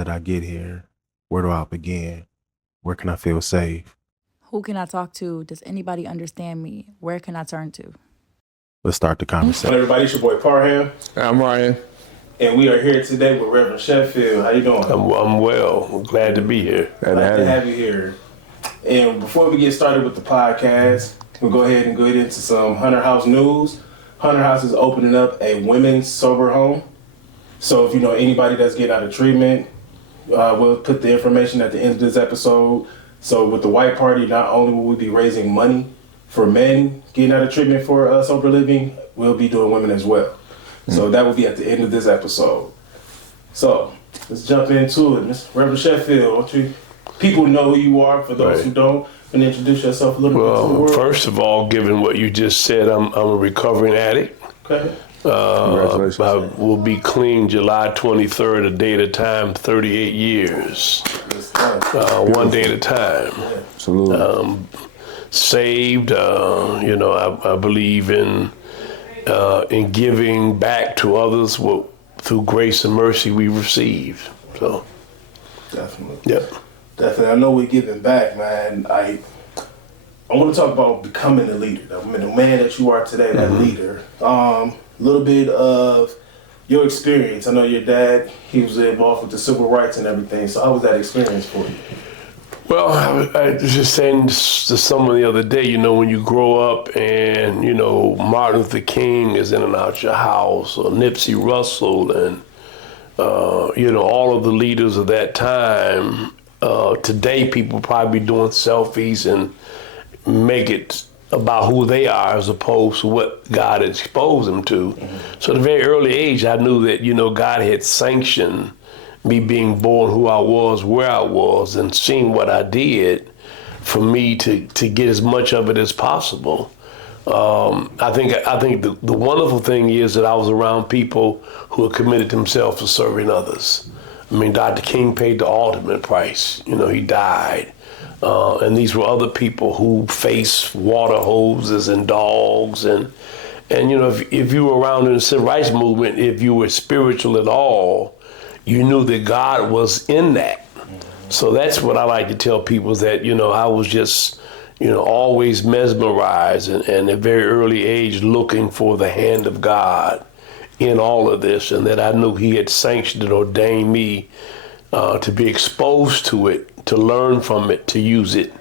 that I get here? Where do I begin? Where can I feel safe? Who can I talk to? Does anybody understand me? Where can I turn to? Let's start the conversation. Everybody, it's your boy Parham, I'm Ryan. and we are here today with Reverend Sheffield. How you doing? I'm well. I'm glad to be here. Glad to have you here. And before we get started with the podcast, we'll go ahead and go into some Hunter House news. Hunter House is opening up a women's sober home. So if you know anybody that's getting out of treatment, we'll put the information at the end of this episode. So with the White Party, not only will we be raising money for men getting out of treatment for sober living, we'll be doing women as well. So that will be at the end of this episode. So let's jump into it. Mr. Reverend Sheffield, why don't you people know who you are for those who don't, and introduce yourself a little bit to the world. First of all, given what you just said, I'm a recovering addict. Okay. Congratulations. I will be clean July 23rd, a day at a time, 38 years. One day at a time. Yeah. Absolutely. Saved, I believe in giving back to others through grace and mercy we received. So, Definitely. yep. Definitely. I know we're giving back, man. I want to talk about becoming a leader, the man that you are today, that leader. A little bit of your experience. I know your dad, he was involved with the civil rights and everything. So how was that experience for you? Well, I was just saying to someone the other day, when you grow up and, Martin Luther King is in and out your house, or Nipsey Russell, and, all of the leaders of that time, today people probably be doing selfies and make it about who they are as opposed to what God had exposed them to. So at a very early age, I knew that, God had sanctioned me being born who I was, where I was, and seeing what I did for me to get as much of it as possible. I think the wonderful thing is that I was around people who had committed themselves to serving others. I mean, Dr. King paid the ultimate price. He died. And these were other people who faced water hoses and dogs. And if you were around in the civil rights movement, if you were spiritual at all, you knew that God was in that. So that's what I like to tell people, is that, I was just, always mesmerized and at a very early age looking for the hand of God in all of this, and that I knew he had sanctioned and ordained me to be exposed to it, to learn from it, to use it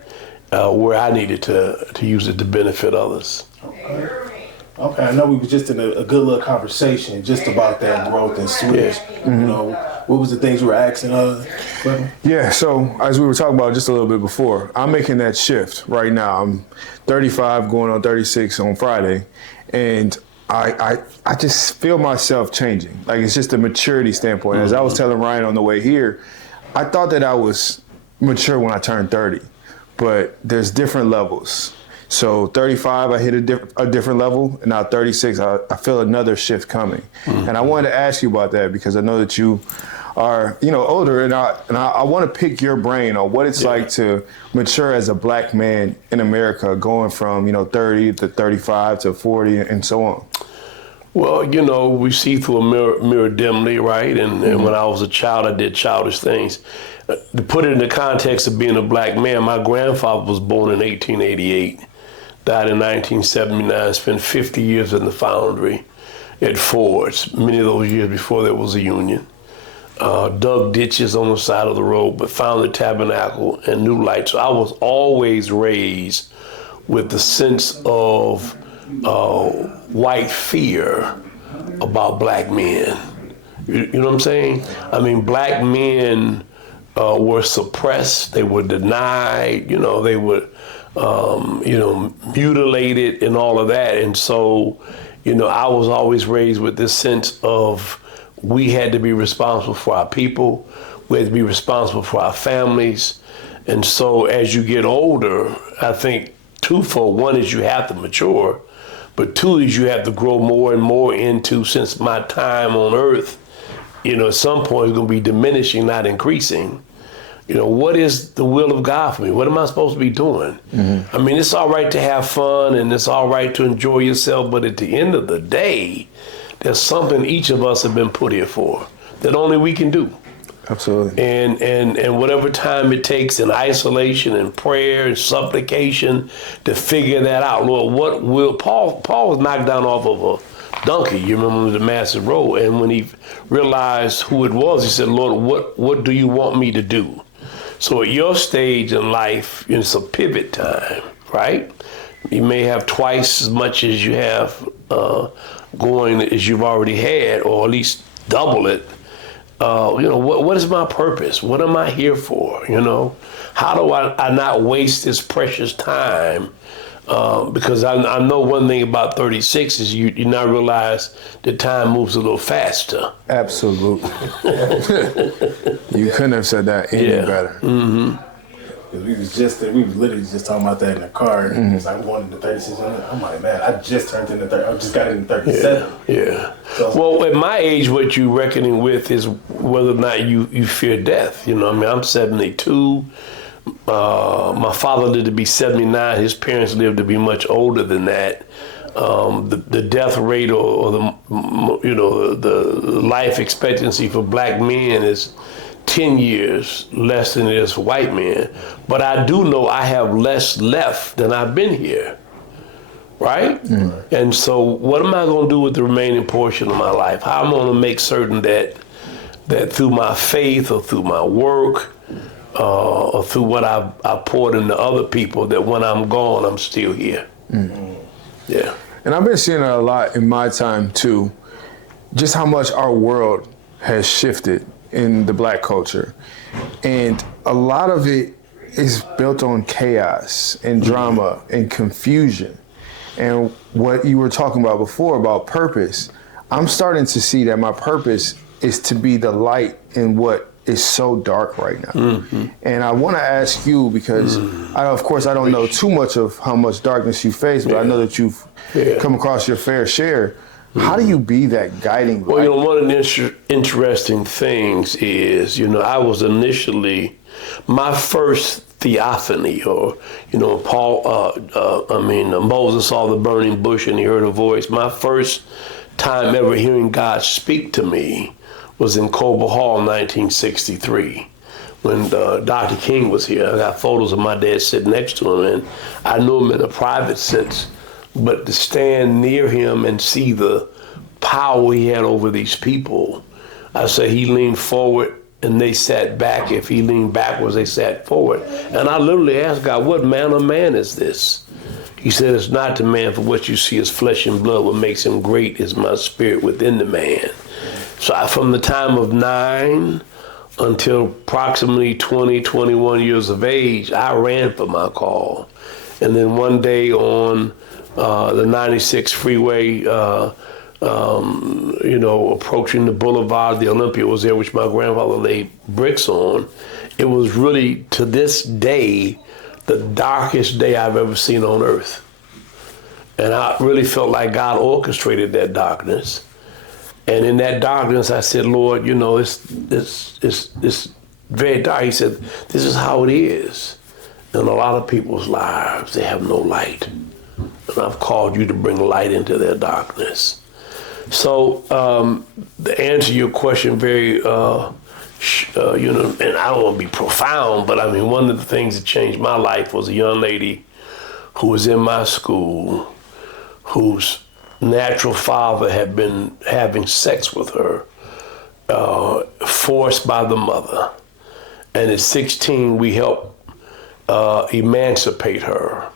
where I needed to use it to benefit others. Okay, I know we was just in a good little conversation just about that growth and switch. What was the things you were asking? Yeah, so as we were talking about just a little bit before, I'm making that shift right now. I'm 35, going on 36 on Friday, and I just feel myself changing. Like, it's just a maturity standpoint. As I was telling Ryan on the way here, I thought that I was mature when I turned 30, but there's different levels. So 35, I hit a different level, and now 36, I feel another shift coming. And I wanted to ask you about that because I know that you are, older, and I want to pick your brain on what it's like to mature as a black man in America, going from 30 to 35 to 40 and so on. Well, we see through a mirror dimly, right? And when I was a child, I did childish things. To put it in the context of being a black man, my grandfather was born in 1888, died in 1979, spent 50 years in the foundry at Ford's, many of those years before there was a union. Dug ditches on the side of the road, but found the tabernacle and New Light. So I was always raised with the sense of white fear about black men. You know what I'm saying? I mean, black men were suppressed, they were denied, they were, mutilated and all of that. And so, I was always raised with this sense of we had to be responsible for our people, we had to be responsible for our families. And so as you get older, I think twofold. One is you have to mature, but two is you have to grow more and more into, since my time on earth, at some point it's going to be diminishing, not increasing. What is the will of God for me? What am I supposed to be doing? I mean, it's all right to have fun and it's all right to enjoy yourself, but at the end of the day, there's something each of us have been put here for that only we can do. Absolutely. And whatever time it takes in isolation and prayer and supplication to figure that out. Lord, what will Paul was knocked down off of a donkey, you remember the massive road, and when he realized who it was, he said, Lord, what do you want me to do? So at your stage in life, it's a pivot time, right? You may have twice as much as you have going as you've already had, or at least double it. What is my purpose? What am I here for? How do I not waste this precious time? Because I know one thing about 36 is you now realize that time moves a little faster. Absolutely. You couldn't have said that any better. Mm-hmm. We was literally just talking about that in the car. And it's like, I'm going into 36. I'm like, man, I just turned into 30. I just got into 37. Yeah. So, well, at my age, what you're reckoning with is whether or not you fear death. I'm 72. My father lived to be 79. His parents lived to be much older than that. The death rate or the life expectancy for black men is 10 years less than it is for white men. But I do know I have less left than I've been here, right? Mm-hmm. And so what am I going to do with the remaining portion of my life? How am I going to make certain that through my faith or through my work or through what I poured into other people, that when I'm gone, I'm still here? Mm-hmm. Yeah. And I've been seeing it a lot in my time too, just how much our world has shifted in the black culture. And a lot of it is built on chaos and drama and confusion. And what you were talking about before about purpose, I'm starting to see that my purpose is to be the light in what is so dark right now. Mm-hmm. And I want to ask you, because of course I don't know too much of how much darkness you face, but I know that you've come across your fair share. How do you be that guiding light? Well, one of the interesting things is, I was initially, my first theophany, or, Moses saw the burning bush and he heard a voice. My first time ever hearing God speak to me was in Cobo Hall in 1963. When Dr. King was here. I got photos of my dad sitting next to him, and I knew him in a private sense. But to stand near him and see the power he had over these people, I say he leaned forward and they sat back. If he leaned backwards, they sat forward. And I literally asked God, what manner of man is this? He said, it's not the man, for what you see is flesh and blood. What makes him great is my spirit within the man. So from the time of 9 until approximately 20, 21 years of age, I ran for my call. And then one day on the 96 freeway, approaching the boulevard, the Olympia was there, which my grandfather laid bricks on. It was really, to this day, the darkest day I've ever seen on earth. And I really felt like God orchestrated that darkness. And in that darkness, I said, Lord, it's very dark. He said, this is how it is. In a lot of people's lives, they have no light. And I've called you to bring light into their darkness. So to answer your question very, and I don't want to be profound, but I mean, one of the things that changed my life was a young lady who was in my school whose natural father had been having sex with her, forced by the mother. And at 16, we helped emancipate her,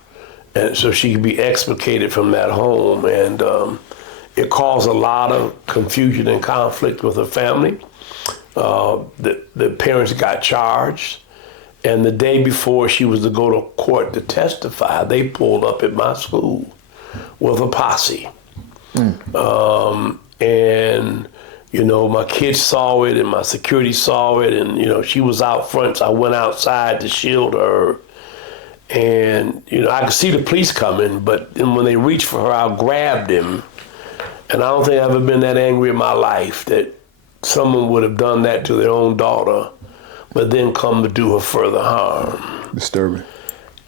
and so she could be extricated from that home. And it caused a lot of confusion and conflict with her family. The parents got charged, and the day before she was to go to court to testify, they pulled up at my school with a posse. And my kids saw it and my security saw it, and she was out front, so I went outside to shield her. And I could see the police coming, but then when they reached for her, I grabbed him. And I don't think I've ever been that angry in my life that someone would have done that to their own daughter, but then come to do her further harm. Disturbing.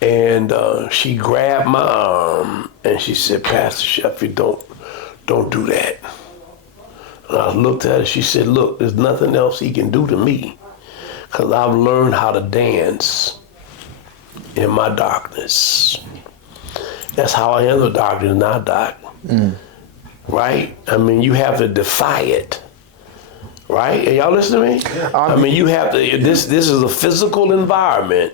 And she grabbed my arm and she said, Pastor Sheffield, don't do that. And I looked at her, she said, look, there's nothing else he can do to me. because I've learned how to dance in my darkness. That's how I handle darkness now, Doc. Right? I mean, you have to defy it. Right? Are y'all listening to me? I mean, you have to, this is a physical environment.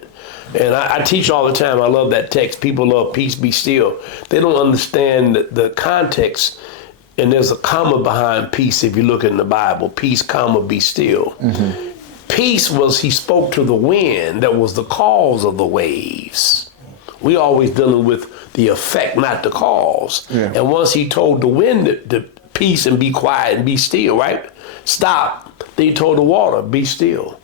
And I teach all the time. I love that text. People love peace, be still. They don't understand the context. And there's a comma behind peace if you look in the Bible. Peace, comma, be still. Peace was he spoke to the wind that was the cause of the waves. We always dealing with the effect, not the cause. Yeah. And once he told the wind to peace and be quiet and be still, right? Stop. Then he told the water, be still.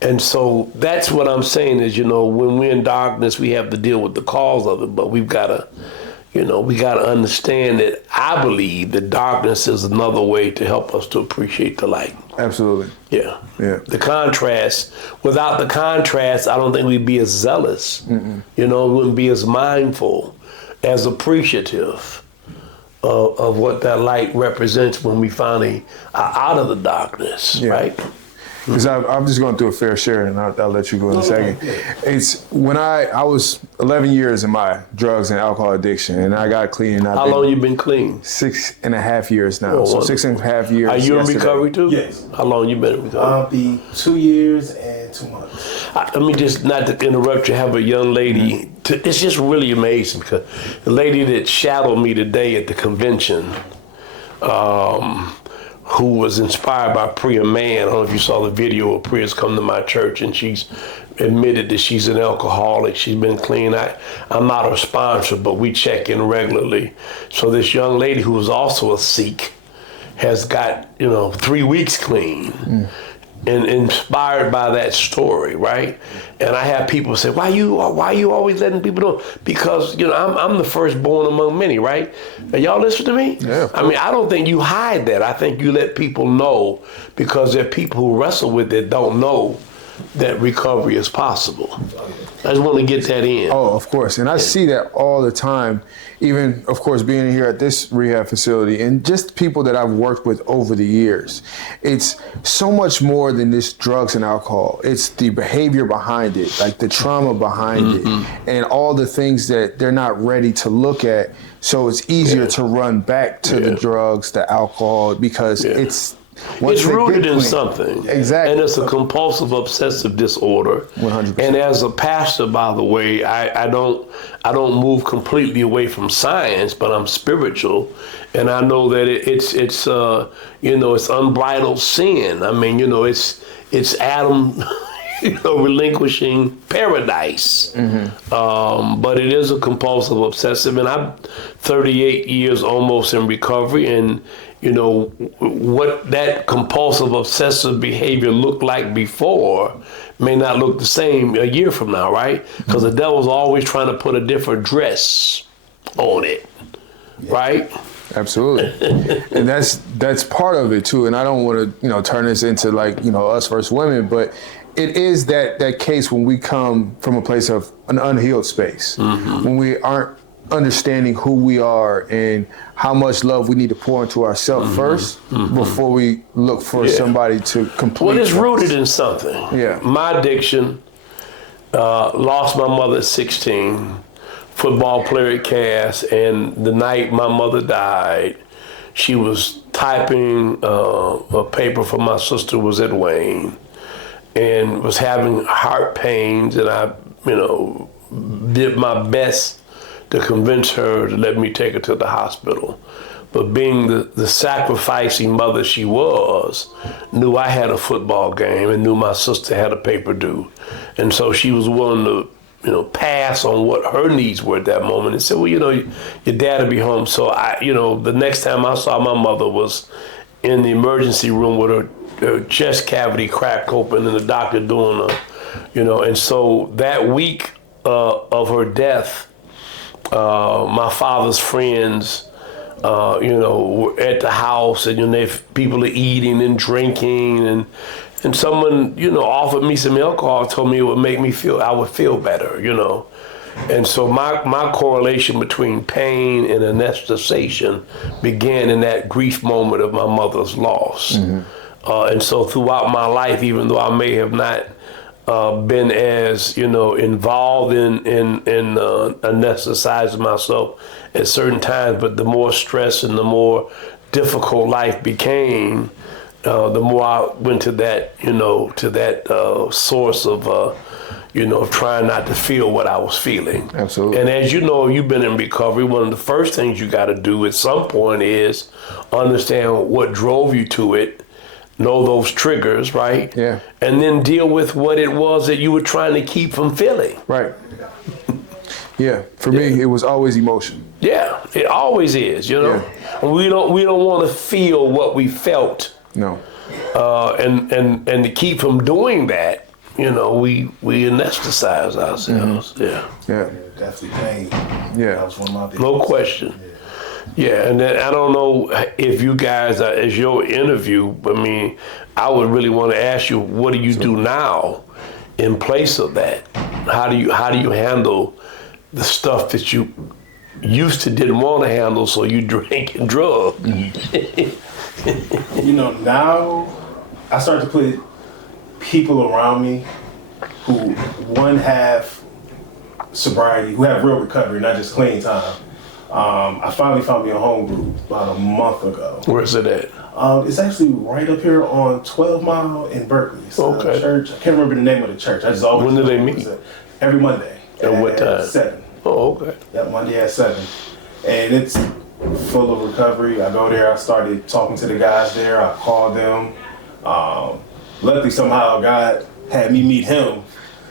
And so that's what I'm saying is, when we're in darkness, we have to deal with the cause of it, but we've got to, we got to understand that I believe that darkness is another way to help us to appreciate the light. Absolutely. Yeah. Yeah. The contrast, without the contrast, I don't think we'd be as zealous. We wouldn't be as mindful, as appreciative of what that light represents when we finally are out of the darkness, right? Because I'm just going through a fair share, and I'll let you go in a second. It's when I was 11 years in my drugs and alcohol addiction, and I got clean. How long you been clean? 6.5 years now. Oh, so wonderful. 6.5 years. Are you in recovery too? Yes. How long you been in recovery? I'll be 2 years and 2 months. Let me just, not to interrupt you, have a young lady. It's just really amazing because the lady that shadowed me today at the convention, who was inspired by Priya Man. I don't know if you saw the video of Priya's come to my church, and she's admitted that she's an alcoholic. She's been clean. I'm not her sponsor, but we check in regularly. So this young lady who was also a Sikh has got, 3 weeks clean. And inspired by that story, right? And I have people say, why you always letting people know? Because, I'm the firstborn among many, right? Are y'all listening to me? Yeah. I mean, I don't think you hide that. I think you let people know because there are people who wrestle with it don't know that recovery is possible. I just want to get that in. Oh, of course. And I see that all the time, even, of course, being here at this rehab facility and just people that I've worked with over the years. It's so much more than just drugs and alcohol. It's the behavior behind it, like the trauma behind it, and all the things that they're not ready to look at. So it's easier to run back to the drugs, the alcohol, because it's rooted in something. Exactly. And it's a compulsive obsessive disorder. 100%. And as a pastor, by the way, I don't move completely away from science, but I'm spiritual. And I know that it's unbridled sin. I mean, it's Adam relinquishing paradise. But it is a compulsive obsessive, and I'm 38 years almost in recovery, and what that compulsive obsessive behavior looked like before may not look the same a year from now, right? Because the devil's always trying to put a different dress on it, right? Absolutely. And that's part of it too. And I don't want to, turn this into like, us versus women, but it is that case when we come from a place of an unhealed space, when we aren't understanding who we are and how much love we need to pour into ourselves first before we look for somebody to complete. Well, it's rooted in something. Yeah. My addiction, lost my mother at 16, football player at Cass, and the night my mother died, she was typing a paper for my sister was at Wayne and was having heart pains, and I, did my best to convince her to let me take her to the hospital. But being the sacrificing mother she was, knew I had a football game and knew my sister had a paper due. And so she was willing to, pass on what her needs were at that moment and said, well, your dad will be home. So the next time I saw my mother was in the emergency room with her chest cavity cracked open and the doctor doing and so that week of her death, my father's friends, were at the house, and people are eating and drinking, and someone offered me some alcohol, told me it would make me I would feel better, and so my correlation between pain and anesthetization began in that grief moment of my mother's loss. And so throughout my life, even though I may have not been as, involved in anesthetizing myself at certain times, but the more stress and the more difficult life became, the more I went to that, source of, trying not to feel what I was feeling. Absolutely. And as you know, you've been in recovery, one of the first things you got to do at some point is understand what drove you to it, know those triggers, right? Yeah. And then deal with what it was that you were trying to keep from feeling. Right. Yeah. For me, it was always emotion. Yeah, it always is, Yeah. We don't want to feel what we felt. No. And to keep from doing that, we anesthetize ourselves. Mm-hmm. Yeah. Yeah. Definitely pain. Yeah. That was one of my biggest. No question. Yeah, and then I don't know if you guys, as your interview, I would really want to ask you, what do you do now in place of that? How do you handle the stuff that you used to didn't want to handle, so you drink and drug? Now I start to put people around me who, one, have sobriety, who have real recovery, not just clean time. I finally found me a home group about a month ago. Where's it at? It's actually right up here on 12 Mile in Berkeley. It's Okay. a church. I can't remember the name of the church. I just always When do they know meet? it's every Monday. At what time? 7. Oh, okay. Yeah, Monday at 7. And it's full of recovery. I go there. I started talking to the guys there. I called them. Luckily, somehow God had me meet him,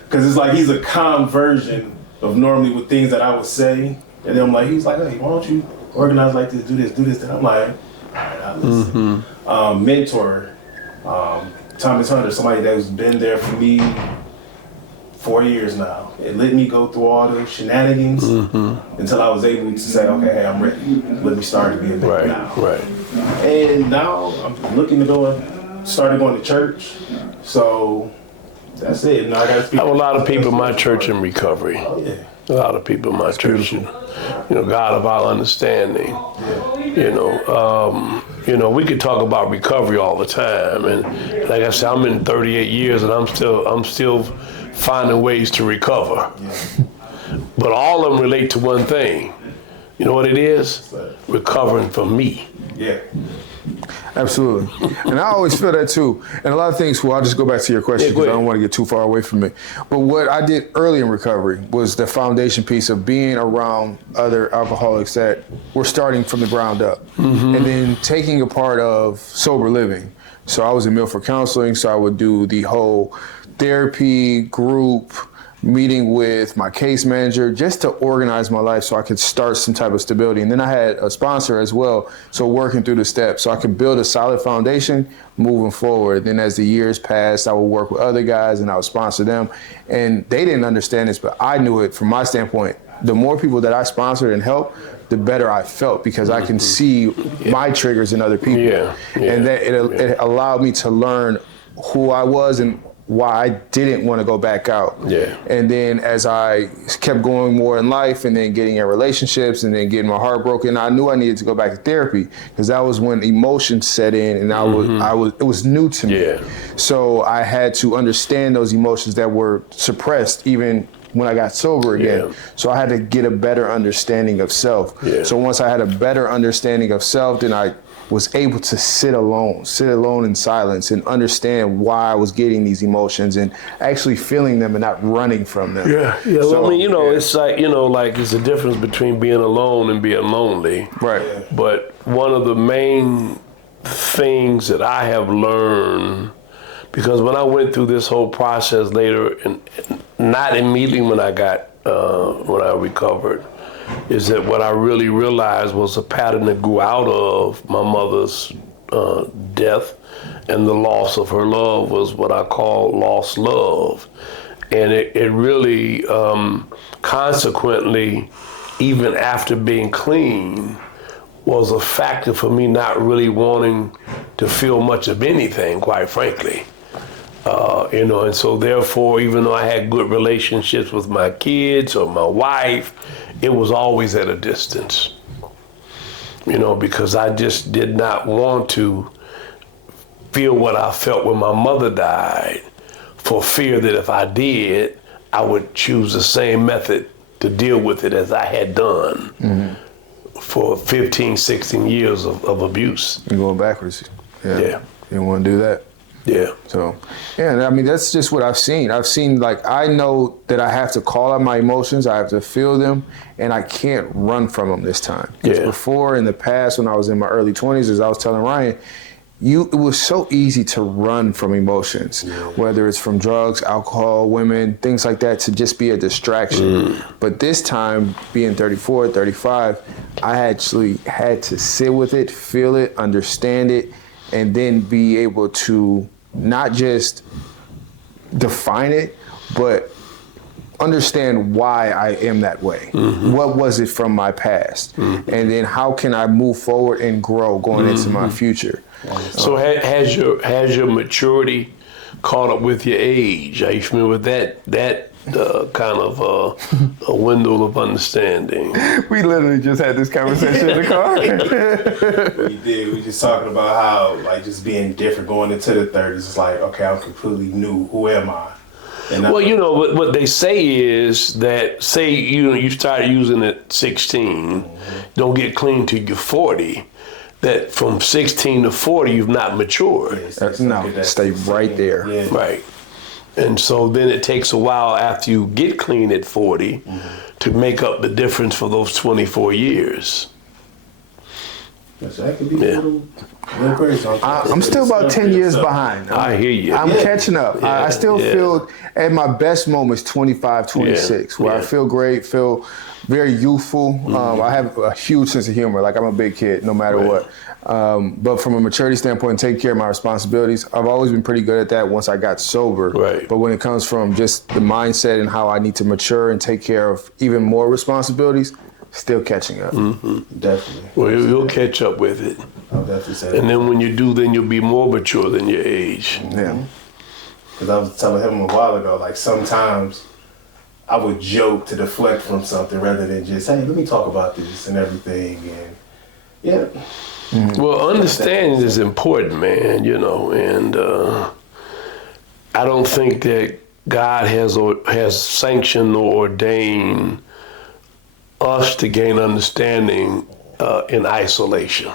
because it's like he's a calm version of normally with things that I would say. And then he's like, hey, why don't you organize like this, do this. And I'm like, all right, I'll listen. Mentor, Thomas Hunter, somebody that's been there for me 4 years now. It let me go through all the shenanigans until I was able to say, okay, hey, I'm ready. Let me start to be a big now. Right. And now I'm looking to started going to church. So that's it. I got to speak. I have a lot of people in my church in recovery. Oh, yeah. A lot of people in my church, God of our understanding. We could talk about recovery all the time, and like I said, I'm in 38 years, and I'm still finding ways to recover. But all of them relate to one thing. You know what it is? Recovering from me. Yeah. Absolutely. And I always feel that too. And a lot of things, I'll just go back to your question because I don't want to get too far away from it. But what I did early in recovery was the foundation piece of being around other alcoholics that were starting from the ground up. And then taking a part of sober living. So I was in Milford Counseling, so I would do the whole therapy group, meeting with my case manager just to organize my life so I could start some type of stability. And then I had a sponsor as well, so working through the steps so I could build a solid foundation moving forward. Then as the years passed, I would work with other guys and I would sponsor them. And they didn't understand this, but I knew it from my standpoint. The more people that I sponsored and helped, the better I felt because I can see my triggers in other people. And that it allowed me to learn who I was and why I didn't want to go back out. And then as I kept going more in life and then getting in relationships and then getting my heart broken, I knew I needed to go back to therapy because that was when emotions set in and it was new to me. So I had to understand those emotions that were suppressed even when I got sober again. So I had to get a better understanding of self. So once I had a better understanding of self, then I was able to sit alone in silence and understand why I was getting these emotions and actually feeling them and not running from them. So, it's like, it's a difference between being alone and being lonely. Right. But one of the main things that I have learned, because when I went through this whole process later, and not immediately when I recovered, is that what I really realized was a pattern that grew out of my mother's death, and the loss of her love was what I call lost love. And it really, consequently, even after being clean, was a factor for me not really wanting to feel much of anything, quite frankly. And so therefore, even though I had good relationships with my kids or my wife, it was always at a distance, because I just did not want to feel what I felt when my mother died, for fear that if I did, I would choose the same method to deal with it as I had done for 15, 16 years of abuse. You're going backwards. Yeah. You don't want to do that. Yeah. So, yeah, I mean, that's just what I've seen. I've seen, like, I know that I have to call out my emotions, I have to feel them, and I can't run from them this time. Because before, in the past, when I was in my early 20s, as I was telling Ryan, it was so easy to run from emotions, whether it's from drugs, alcohol, women, things like that, to just be a distraction. But this time, being 34, 35, I actually had to sit with it, feel it, understand it, and then be able to not just define it, but understand why I am that way. What was it from my past? And then how can I move forward and grow going into my future? So has your maturity caught up with your age? Are you familiar with that kind of a window of understanding? We literally just had this conversation in the car. We did. We just talking about how, like, just being different going into the 30s. It's like, okay, I'm completely new. Who am I? And Well, what they say is that, say you start using it at 16, don't get clean till you're 40. That from 16 to 40, you've not matured. No, stay right there. Yeah. Right. And so then it takes a while after you get clean at 40 to make up the difference for those 24 years. So that could be a little crazy. I'm still about 10 years behind. I hear you. I'm catching up. I still feel at my best moments 25, 26, where I feel great, feel very youthful. I have a huge sense of humor. Like, I'm a big kid no matter what. But from a maturity standpoint, taking care of my responsibilities, I've always been pretty good at that once I got sober. Right. But when it comes from just the mindset and how I need to mature and take care of even more responsibilities, still catching up. Definitely. Well, you'll catch up with it. I'll definitely say that. And then when you do, then you'll be more mature than your age. Yeah. Because I was telling him a while ago, like, sometimes I would joke to deflect from something rather than just, hey, let me talk about this and everything. And Well, understanding is important, man, and I don't think that God has sanctioned or ordained us to gain understanding in isolation.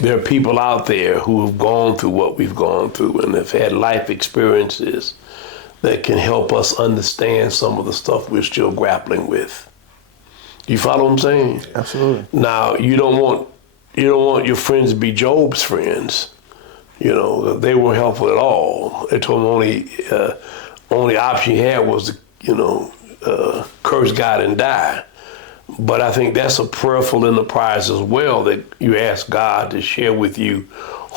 There are people out there who have gone through what we've gone through and have had life experiences that can help us understand some of the stuff we're still grappling with. You follow what I'm saying? Absolutely. Now, you don't want your friends to be Job's friends. They weren't helpful at all. They told him only option he had was to, curse God and die. But I think that's a prayerful enterprise as well, that you ask God to share with you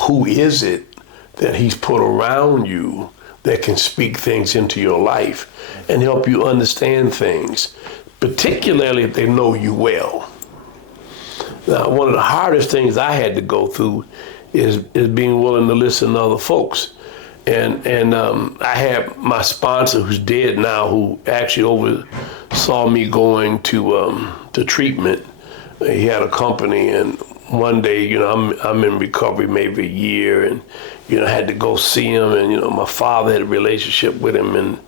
who is it that he's put around you that can speak things into your life and help you understand things, particularly if they know you well. Now, one of the hardest things I had to go through is being willing to listen to other folks. And I had my sponsor, who's dead now, who actually oversaw me going to treatment. He had a company, and one day, I'm in recovery maybe a year, and I had to go see him, and my father had a relationship with him, and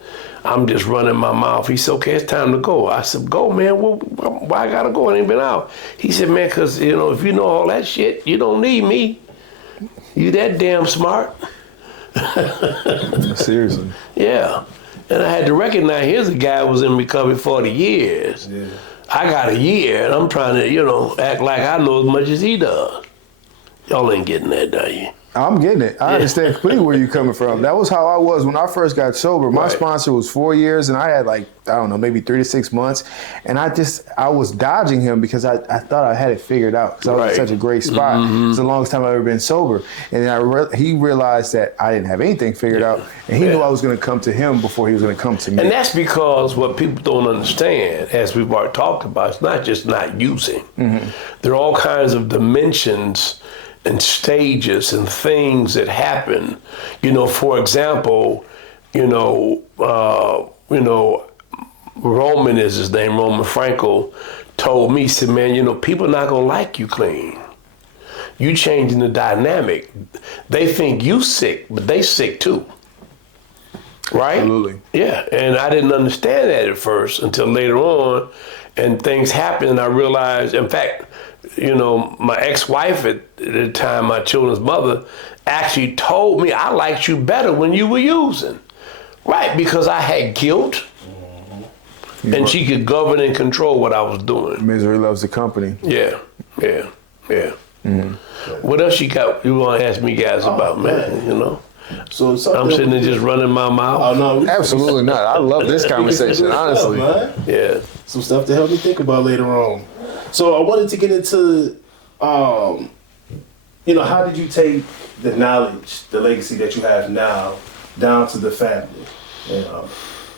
I'm just running my mouth. He said, okay, it's time to go. I said, go, man. Well, why I gotta go? I ain't been out. He said, man, because, if you know all that shit, you don't need me. You that damn smart. Seriously. Yeah. And I had to recognize, here's a guy who was in recovery 40 years. yeah. I got a year, and I'm trying to, act like I know as much as he does. Y'all ain't getting that, do you? I'm getting it. I understand completely where you're coming from. That was how I was when I first got sober. My sponsor was 4 years, and I had maybe 3 to 6 months. And I was dodging him because I thought I had it figured out because I was in such a great spot. It's the longest time I've ever been sober. And then he realized that I didn't have anything figured out, and he knew I was going to come to him before he was going to come to me. And that's because what people don't understand, as we've already talked about, it's not just not using. There are all kinds of dimensions and stages and things that happen. For example, Roman is his name, Roman Frankel, told me, he said, man, people not gonna like you clean. you changing the dynamic. They think you sick, but they sick too. Right? Absolutely. Yeah, and I didn't understand that at first until later on, and things happened, and I realized, in fact, my ex-wife at the time, my children's mother, actually told me I liked you better when you were using. Right, because I had guilt, and she could govern and control what I was doing. Misery loves the company. Yeah. What else you got? You want to ask me guys about, man? So I'm sitting there just running my mouth. Oh no, Absolutely not. I love this conversation, honestly. Yeah. Some stuff to help me think about later on. So I wanted to get into, how did you take the knowledge, the legacy that you have now, down to the family,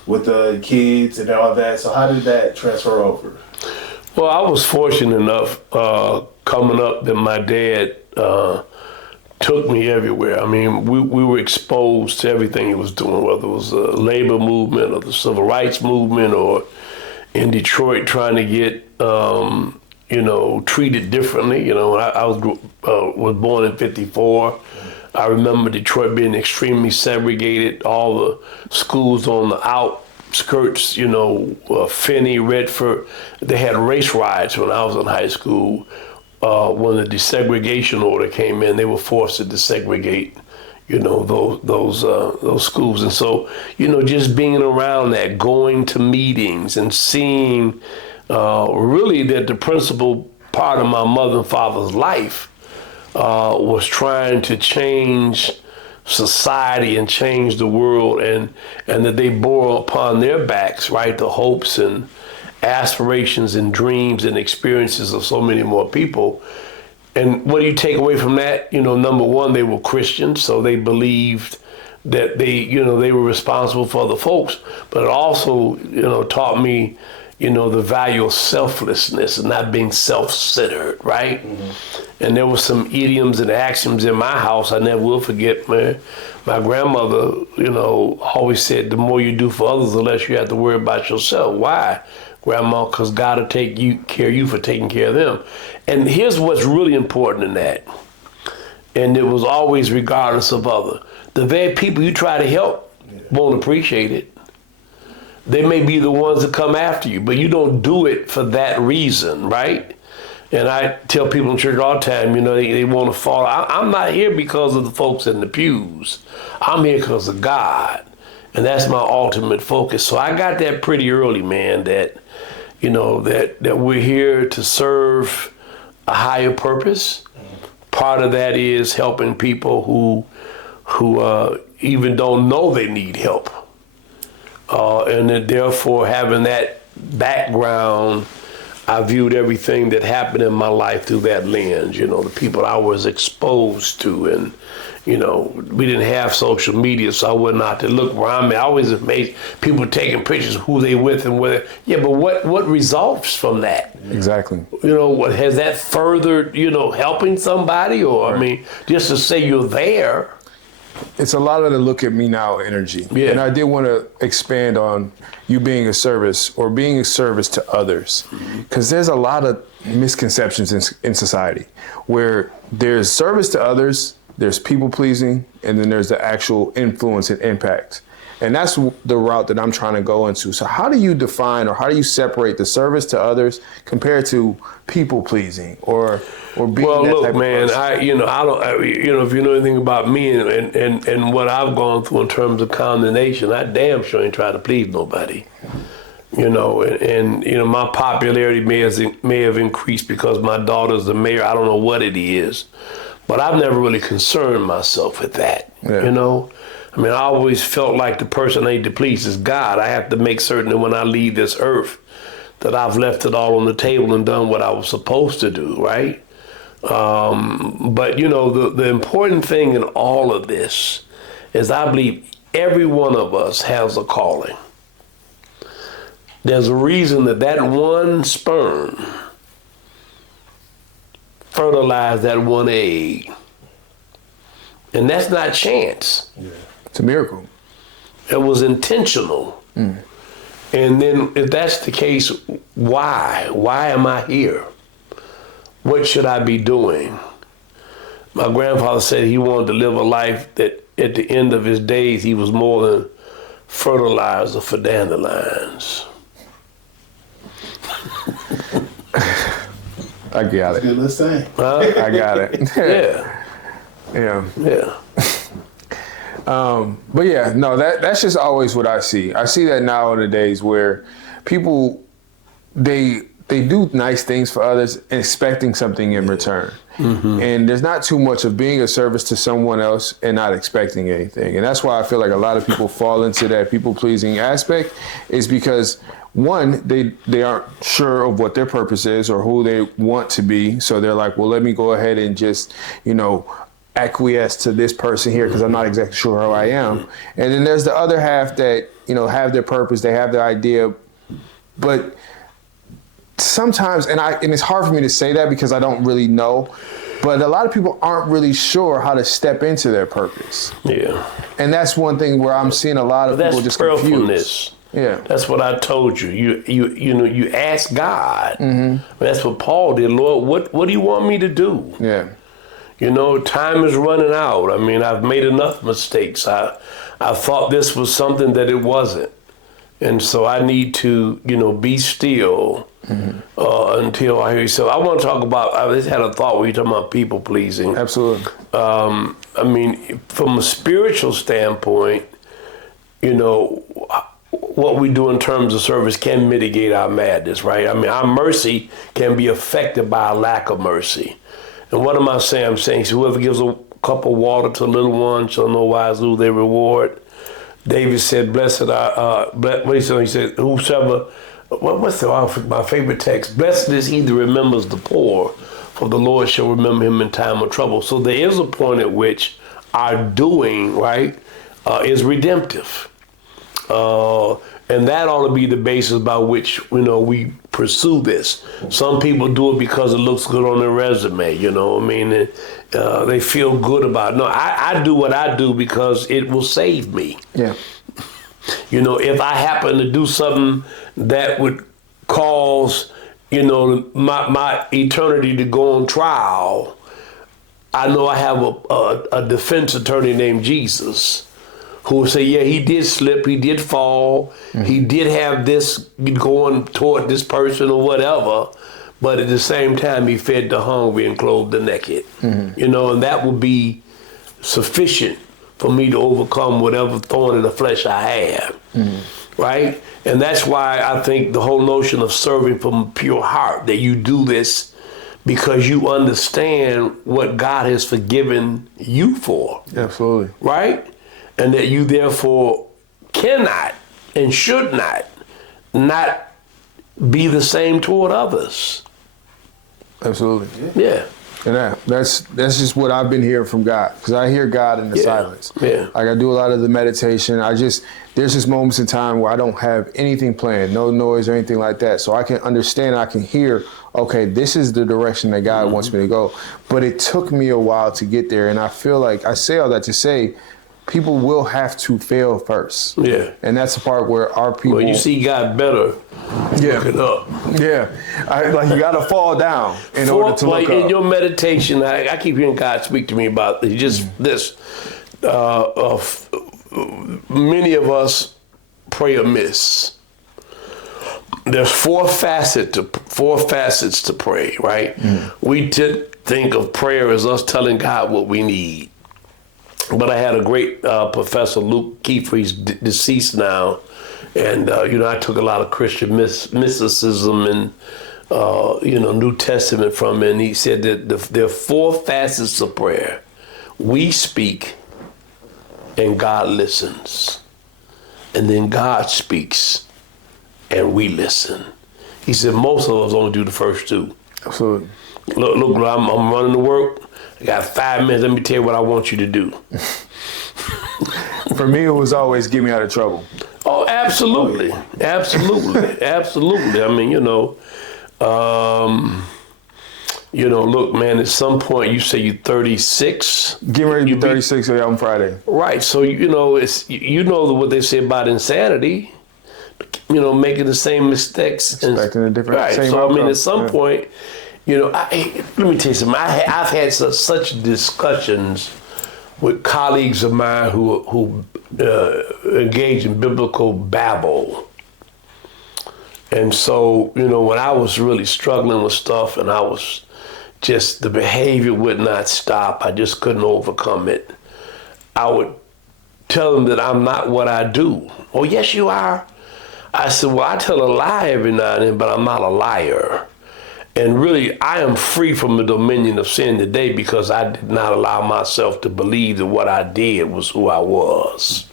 with the kids and all that. So how did that transfer over? Well, I was fortunate enough coming up that my dad took me everywhere. I mean, we were exposed to everything he was doing, whether it was the labor movement or the civil rights movement, or in Detroit trying to get, treated differently. I was born in '54. I remember Detroit being extremely segregated. All the schools on the outskirts, Finney, Redford, they had race riots when I was in high school. When the desegregation order came in, they were forced to desegregate, those schools. And so, just being around that, going to meetings and seeing really that the principal part of my mother and father's life was trying to change society and change the world, and that they bore upon their backs, right, the hopes and aspirations and dreams and experiences of so many more people. And what do you take away from that? Number one, they were Christians, so they believed that they were responsible for other folks, but it also, taught me, the value of selflessness and not being self-centered, right? Mm-hmm. And there were some idioms and axioms in my house I never will forget, man. My grandmother, always said, the more you do for others, the less you have to worry about yourself. Why? Grandma, because God will take care of you for taking care of them. And here's what's really important in that. And it was always regardless of other. The very people you try to help won't appreciate it. They may be the ones that come after you, but you don't do it for that reason, right? And I tell people in church all the time, they want to follow. I'm not here because of the folks in the pews. I'm here because of God. And that's my ultimate focus. So I got that pretty early, man, that we're here to serve a higher purpose. Part of that is helping people who even don't know they need help. And that therefore, having that background, I viewed everything that happened in my life through that lens, the people I was exposed to. And, we didn't have social media, so I wasn't out to look around me. I always amazed people taking pictures of who they with and whether. Yeah, but what results from that? Exactly. What has that furthered, helping somebody? Or, right. I mean, just to say you're there. It's a lot of the look at me now energy. Yeah. And I did want to expand on you being a service or being a service to others. Because there's a lot of misconceptions in society where there's service to others, there's people pleasing, and then there's the actual influence and impact. And that's the route that I'm trying to go into. So how do you define or how do you separate the service to others compared to people pleasing or being well, that look, type man, of person? I don't, if you know anything about me and what I've gone through in terms of condemnation, I damn sure ain't trying to please nobody. And my popularity may have increased because my daughter's the mayor. I don't know what it is, but I've never really concerned myself with that. Yeah. I mean, I always felt like the person I need to please is God. I have to make certain that when I leave this earth, that I've left it all on the table and done what I was supposed to do, right? But the important thing in all of this is I believe every one of us has a calling. There's a reason that one sperm fertilized that one egg. And that's not chance. Yeah. It's a miracle. It was intentional. Mm. And then if that's the case, why? Why am I here? What should I be doing? My grandfather said he wanted to live a life that at the end of his days, he was more than fertilizer for dandelions. I got it. Good little saying. Huh? I got it. Yeah. Yeah. Yeah. But yeah, no, that's just always what I see. I see that nowadays where people they do nice things for others expecting something in return. Mm-hmm. And there's not too much of being a service to someone else and not expecting anything. And that's why I feel like a lot of people fall into that people-pleasing aspect, is because one, they aren't sure of what their purpose is or who they want to be. So they're like, well, let me go ahead and just, acquiesce to this person here because I'm not exactly sure who I am. And then there's the other half that, have their purpose, they have their idea, but sometimes, and it's hard for me to say that because I don't really know, but a lot of people aren't really sure how to step into their purpose. Yeah. And that's one thing where I'm seeing a lot of people just confused. Yeah. That's what I told you. You ask God. Mm-hmm. That's what Paul did. Lord, what do you want me to do? Yeah. Time is running out. I mean, I've made enough mistakes. I thought this was something that it wasn't. And so I need to, be still until I hear you. So I want to talk about, I just had a thought when you're talking about people pleasing. Absolutely. I mean, from a spiritual standpoint, what we do in terms of service can mitigate our madness, right? I mean, our mercy can be affected by a lack of mercy. And what am I saying? I'm saying whoever gives a cup of water to a little one shall know wise who they reward. David said, blessed are, what he said? He said, whosoever, what's my favorite text? Blessed is he that remembers the poor, for the Lord shall remember him in time of trouble. So there is a point at which our doing, right, is redemptive. And that ought to be the basis by which, we pursue this. Some people do it because it looks good on their resume, they feel good about it. No, I do what I do because it will save me. Yeah. If I happen to do something that would cause, my eternity to go on trial, I know I have a defense attorney named Jesus, who will say, yeah, he did slip, he did fall, he did have this going toward this person or whatever, but at the same time, he fed the hungry and clothed the naked. And that would be sufficient for me to overcome whatever thorn in the flesh I have, right? And that's why I think the whole notion of serving from a pure heart, that you do this because you understand what God has forgiven you for. Absolutely. Right? And that you therefore cannot and should not be the same toward others. Absolutely. Yeah. And that's just what I've been hearing from God, because I hear God in the silence. Yeah. Like I do a lot of the meditation. There's just moments in time where I don't have anything planned, no noise or anything like that. So I can understand, I can hear, okay, this is the direction that God wants me to go. But it took me a while to get there. And I feel like I say all that to say, people will have to fail first. Yeah. And that's the part where our people... Well, you see God better looking up. Yeah. You got to fall down in order to look up. In your meditation, I keep hearing God speak to me about just this. Many of us pray amiss. There's four facets to pray, right? We think of prayer as us telling God what we need. But I had a great professor, Luke Kiefer, he's deceased now, and I took a lot of Christian mysticism and New Testament from him, and he said that there are four facets of prayer. We speak, and God listens, and then God speaks, and we listen. He said most of us only do the first two. Absolutely. Look, I'm running to work. I got 5 minutes. Let me tell you what I want you to do. For me, it was always get me out of trouble. Oh, absolutely. Absolutely. Absolutely. I mean, look, man, at some point you say you're 36. Getting ready to be 36 on Friday. Right. So, it's what they say about insanity. Making the same mistakes. Expecting a different right. same So, outcome. at some point, You know, let me tell you something. I've had such discussions with colleagues of mine who engage in biblical babble. And so, you know, when I was really struggling with stuff and I was just, the behavior would not stop, I just couldn't overcome it, I would tell them that I'm not what I do. Oh, yes, you are. I said, well, I tell a lie every now and then, but I'm not a liar. And really, I am free from the dominion of sin today because I did not allow myself to believe that what I did was who I was.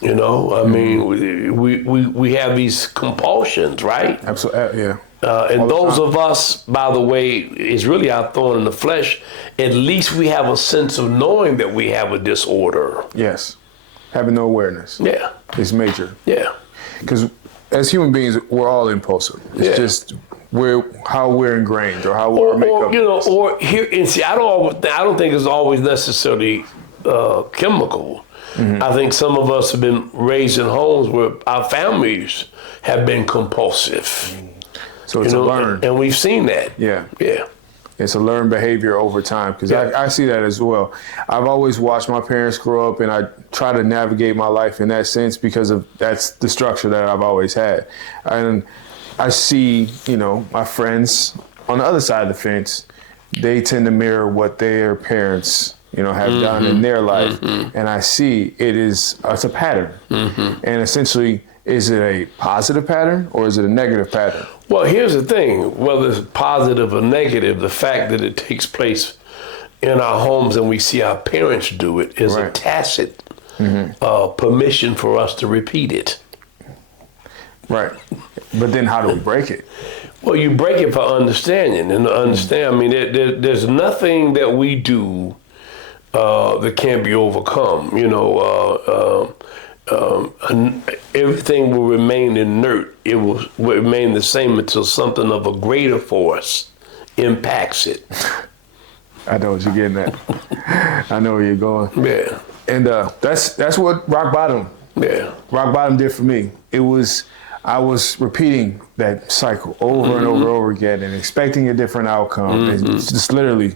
You know, I mean, we have these compulsions, right? Absolutely, yeah. And those of us, by the way, is really our thorn in the flesh. At least we have a sense of knowing that we have a disorder. Yes. Having no awareness. Yeah. It's major. Yeah. Because as human beings, we're all impulsive. It's just how we're ingrained or how our makeup is. Or here, and see, I don't think it's always necessarily chemical. Mm-hmm. I think some of us have been raised in homes where our families have been compulsive. So it's a learned. And we've seen that. Yeah. Yeah. It's a learned behavior over time because I see that as well. I've always watched my parents grow up and I try to navigate my life in that sense because that's the structure that I've always had. And I see, you know, my friends on the other side of the fence, they tend to mirror what their parents, you know, have done in their life. Mm-hmm. And I see it's a pattern. Mm-hmm. And essentially, is it a positive pattern or is it a negative pattern? Well, here's the thing, whether it's positive or negative, the fact that it takes place in our homes and we see our parents do it is a tacit permission for us to repeat it. Right. But then how do we break it? Well, you break it for understanding. And to understand, I mean, there's nothing that we do that can't be overcome. You know, everything will remain inert. It will remain the same until something of a greater force impacts it. I know what you're getting at. I know where you're going. Yeah. And that's what rock bottom. Yeah. Rock bottom did for me. I was repeating that cycle over and over and over again and expecting a different outcome. And just literally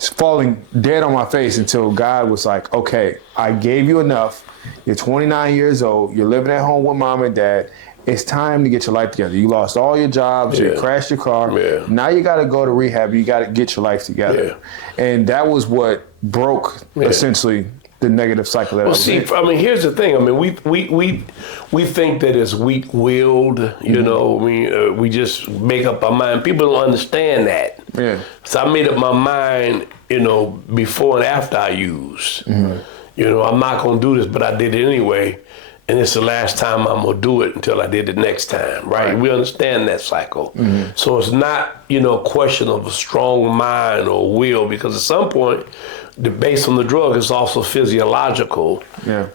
falling dead on my face until God was like, okay, I gave you enough. You're 29 years old. You're living at home with mom and dad. It's time to get your life together. You lost all your jobs. You crashed your car. Yeah. Now you got to go to rehab. You got to get your life together. Yeah. And that was what broke essentially the negative cycle that I was in. I mean, here's the thing. I mean, we think that it's weak-willed. You know, we just make up our mind. People don't understand that. Yeah. So I made up my mind, you know, before and after I used. You know, I'm not going to do this, but I did it anyway. And it's the last time I'm going to do it until I did it next time, right? We understand that cycle. So it's not, you know, a question of a strong mind or will, because at some point, based on the drug, it's also physiological. Yeah.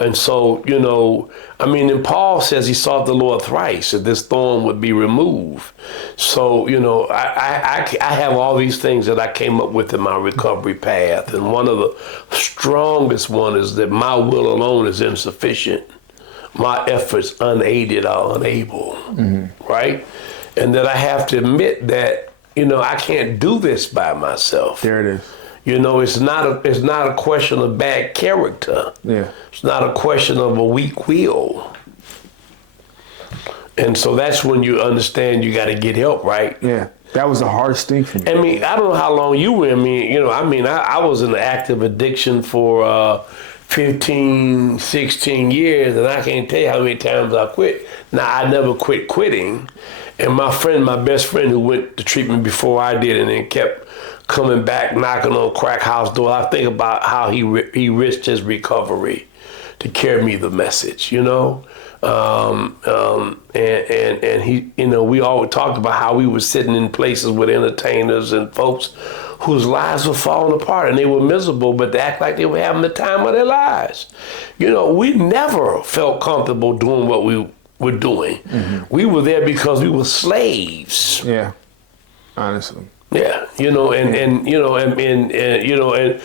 And so, you know, I mean, and Paul says he sought the Lord thrice that this thorn would be removed. So, you know, I have all these things that I came up with in my recovery path. And one of the strongest one is that my will alone is insufficient. My efforts unaided are unable, right? And that I have to admit that, you know, I can't do this by myself. There it is. You know, it's not a question of bad character. Yeah. It's not a question of a weak will. And so that's when you understand you got to get help, right? Yeah. That was the hardest thing for me. I mean, I don't know how long you were. I was in active addiction for 15, 16 years, and I can't tell you how many times I quit. Now, I never quit quitting. And my best friend who went to treatment before I did and then kept coming back, knocking on crack house door, I think about how he risked his recovery to carry me the message, you know? And he, you know, we always talked about how we were sitting in places with entertainers and folks whose lives were falling apart and they were miserable, but they act like they were having the time of their lives. You know, we never felt comfortable doing what we were doing. We were there because we were slaves. Yeah, honestly. Yeah, you know, and you know, and you know, and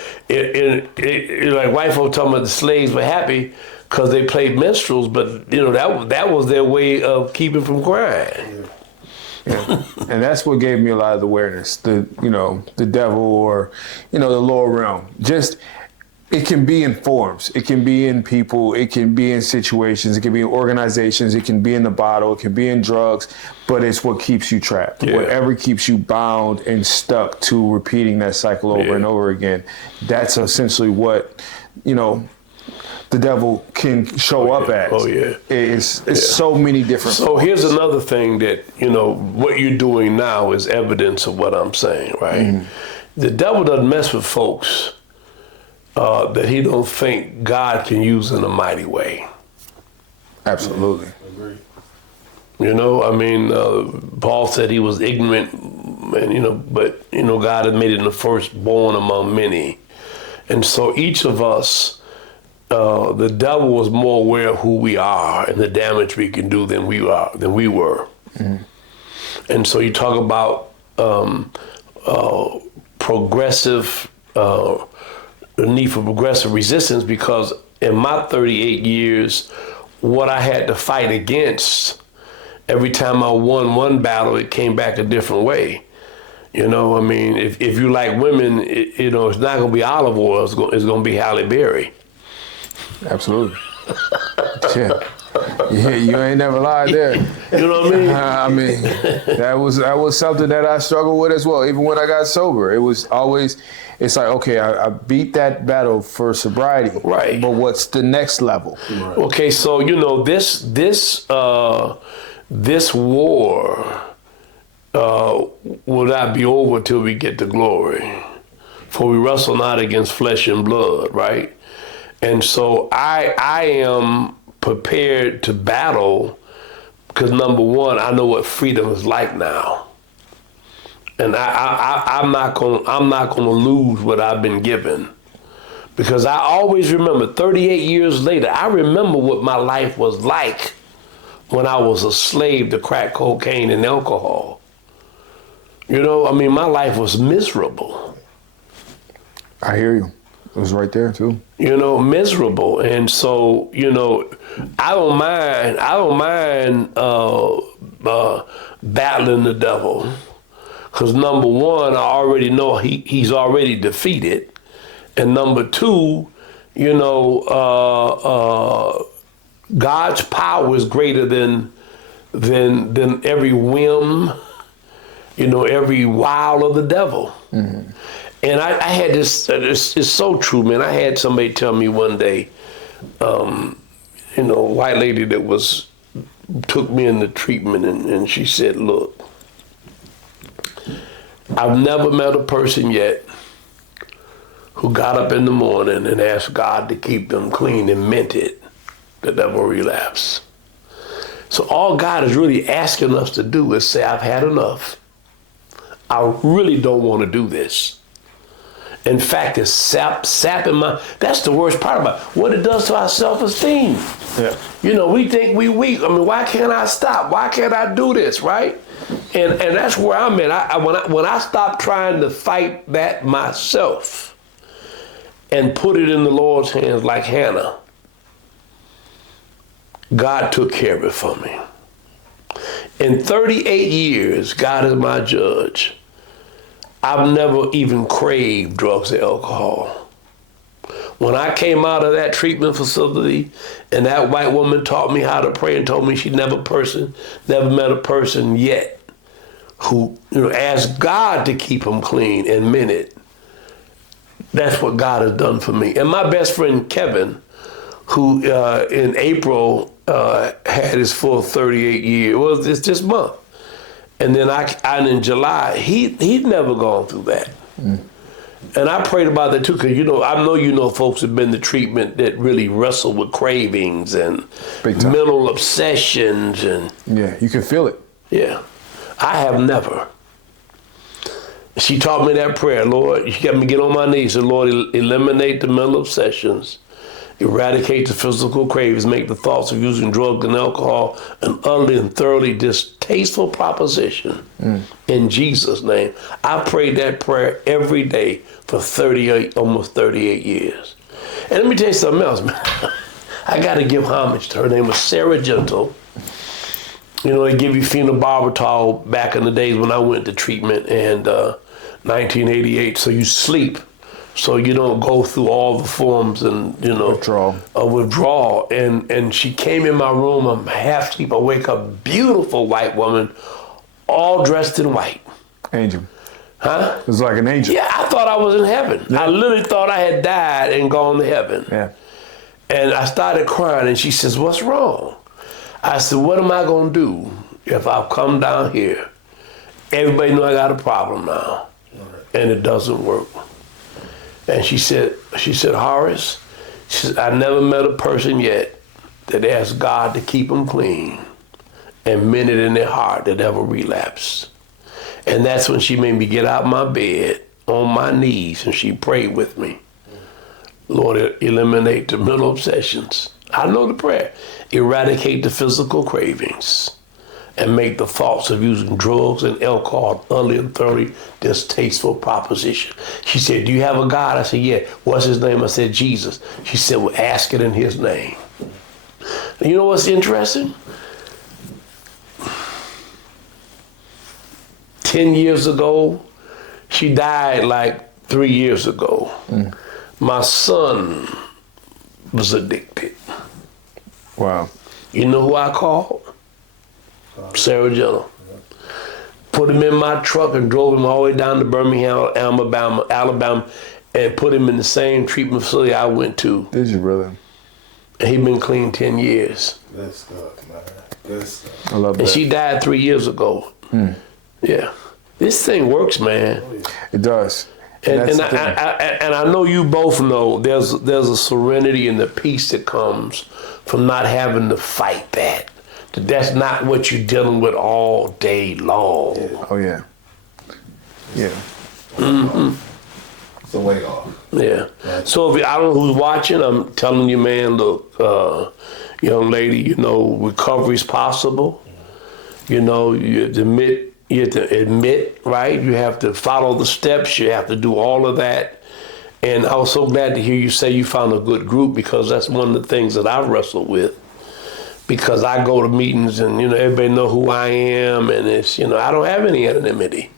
like white folk talking about the slaves were happy because they played minstrels, but you know that was their way of keeping from crying. Yeah. And that's what gave me a lot of awareness. The devil, or the lower realm. Just, it can be in forms. It can be in people. It can be in situations. It can be in organizations. It can be in the bottle. It can be in drugs. But it's what keeps you trapped. Yeah. Whatever keeps you bound and stuck to repeating that cycle over and over again. That's essentially what, the devil can show up as. Oh, yeah. It's so many different So forms. here's another thing that, what you're doing now is evidence of what I'm saying, right? Mm-hmm. The devil doesn't mess with folks that he don't think God can use in a mighty way. Absolutely. Paul said he was ignorant, and but God had made it the firstborn among many. And so each of us, the devil was more aware of who we are and the damage we can do than we were. Mm-hmm. And so you talk about progressive, the need for progressive resistance, because in my 38 years, what I had to fight against, every time I won one battle, it came back a different way. If you like women, it's not going to be olive oil, it's going to be Halle Berry. Absolutely. Yeah, you ain't never lied there. You know what I mean? That was something that I struggled with as well. Even when I got sober, it was always, it's like, okay, I beat that battle for sobriety, right? But what's the next level? Right. Okay, so this war will not be over till we get to glory. For we wrestle not against flesh and blood, right? And so I am prepared to battle because, number one, I know what freedom is like now, and I'm not gonna lose what I've been given, because I always remember 38 years later. I remember what my life was like when I was a slave to crack cocaine and alcohol. My life was miserable. I hear you. It was right there too. Miserable. And so, I don't mind battling the devil. Because number one, I already know he's already defeated. And number two, God's power is greater than every whim, every wile of the devil. Mm-hmm. And I had this, it's so true, man. I had somebody tell me one day, a white lady that took me into treatment, and she said, look, I've never met a person yet who got up in the morning and asked God to keep them clean and meant it, that never relapse. So all God is really asking us to do is say, I've had enough. I really don't want to do this. In fact, it's sapping that's the worst part about it, what it does to our self-esteem. Yeah. We think we weak. Why can't I stop? Why can't I do this, right? And that's where I'm at. When I stop trying to fight that myself and put it in the Lord's hands like Hannah, God took care of it for me. In 38 years, God is my judge. I've never even craved drugs or alcohol. When I came out of that treatment facility and that white woman taught me how to pray and told me she never met a person yet who asked God to keep them clean and meant it, that's what God has done for me. And my best friend Kevin, who in April had his full 38 years, well, it's this month. And then in July, he'd never gone through that. Mm. And I prayed about that too, because I know folks have been to treatment that really wrestle with cravings and mental obsessions and yeah, you can feel it. Yeah, I have never. She taught me that prayer, Lord. She got me get on my knees. Said, Lord, eliminate the mental obsessions, eradicate the physical cravings, make the thoughts of using drugs and alcohol an utterly and thoroughly distasteful proposition. In Jesus' name. I prayed that prayer every day for almost 38 years. And let me tell you something else, man. I got to give homage to her. Her name was Sarah Gentle. You know, they give you phenobarbital back in the days when I went to treatment in 1988. So you sleep, so you don't go through all the forms and, you know, withdrawal. And she came in my room. I'm half asleep. I wake up, beautiful white woman, all dressed in white. Angel. Huh? It was like an angel. Yeah, I thought I was in heaven. Yeah. I literally thought I had died and gone to heaven. Yeah. And I started crying, and she says, "What's wrong?" I said, "What am I gonna do if I come down here? Everybody know I got a problem now, and it doesn't work." And she said, "Horace," she said, "I never met a person yet that asked God to keep them clean and meant it in their heart that ever relapsed." And that's when she made me get out of my bed on my knees, and she prayed with me. "Lord, eliminate the mental obsessions." I know the prayer. "Eradicate the physical cravings and make the thoughts of using drugs and alcohol utterly and thoroughly distasteful proposition." She said, "Do you have a God?" I said, "Yeah." "What's his name?" I said, "Jesus." She said, "Well, ask it in his name." And you know what's interesting? 10 years ago, she died like 3 years ago. My son was addicted. Wow. You know who I called? Sarah Jenner. Put him in my truck and drove him all the way down to Birmingham, Alabama, and put him in the same treatment facility I went to. Did you really? And he been clean 10 years. Good stuff, man. Good stuff. I love that. And she died 3 years ago. Yeah. This thing works, man. It does. And I know you both know there's a serenity and the peace that comes from not having to fight that. That's not what you're dealing with all day long. Yeah. Oh, yeah. Yeah. It's a weight off. Yeah. So if I don't know who's watching, I'm telling you, man, look, young lady, you know, recovery's possible. You know, you have to admit, right? You have to follow the steps. You have to do all of that. And I was so glad to hear you say you found a good group, because that's one of the things that I wrestle with. Because I go to meetings and, you know, everybody know who I am, and it's, you know, I don't have any anonymity.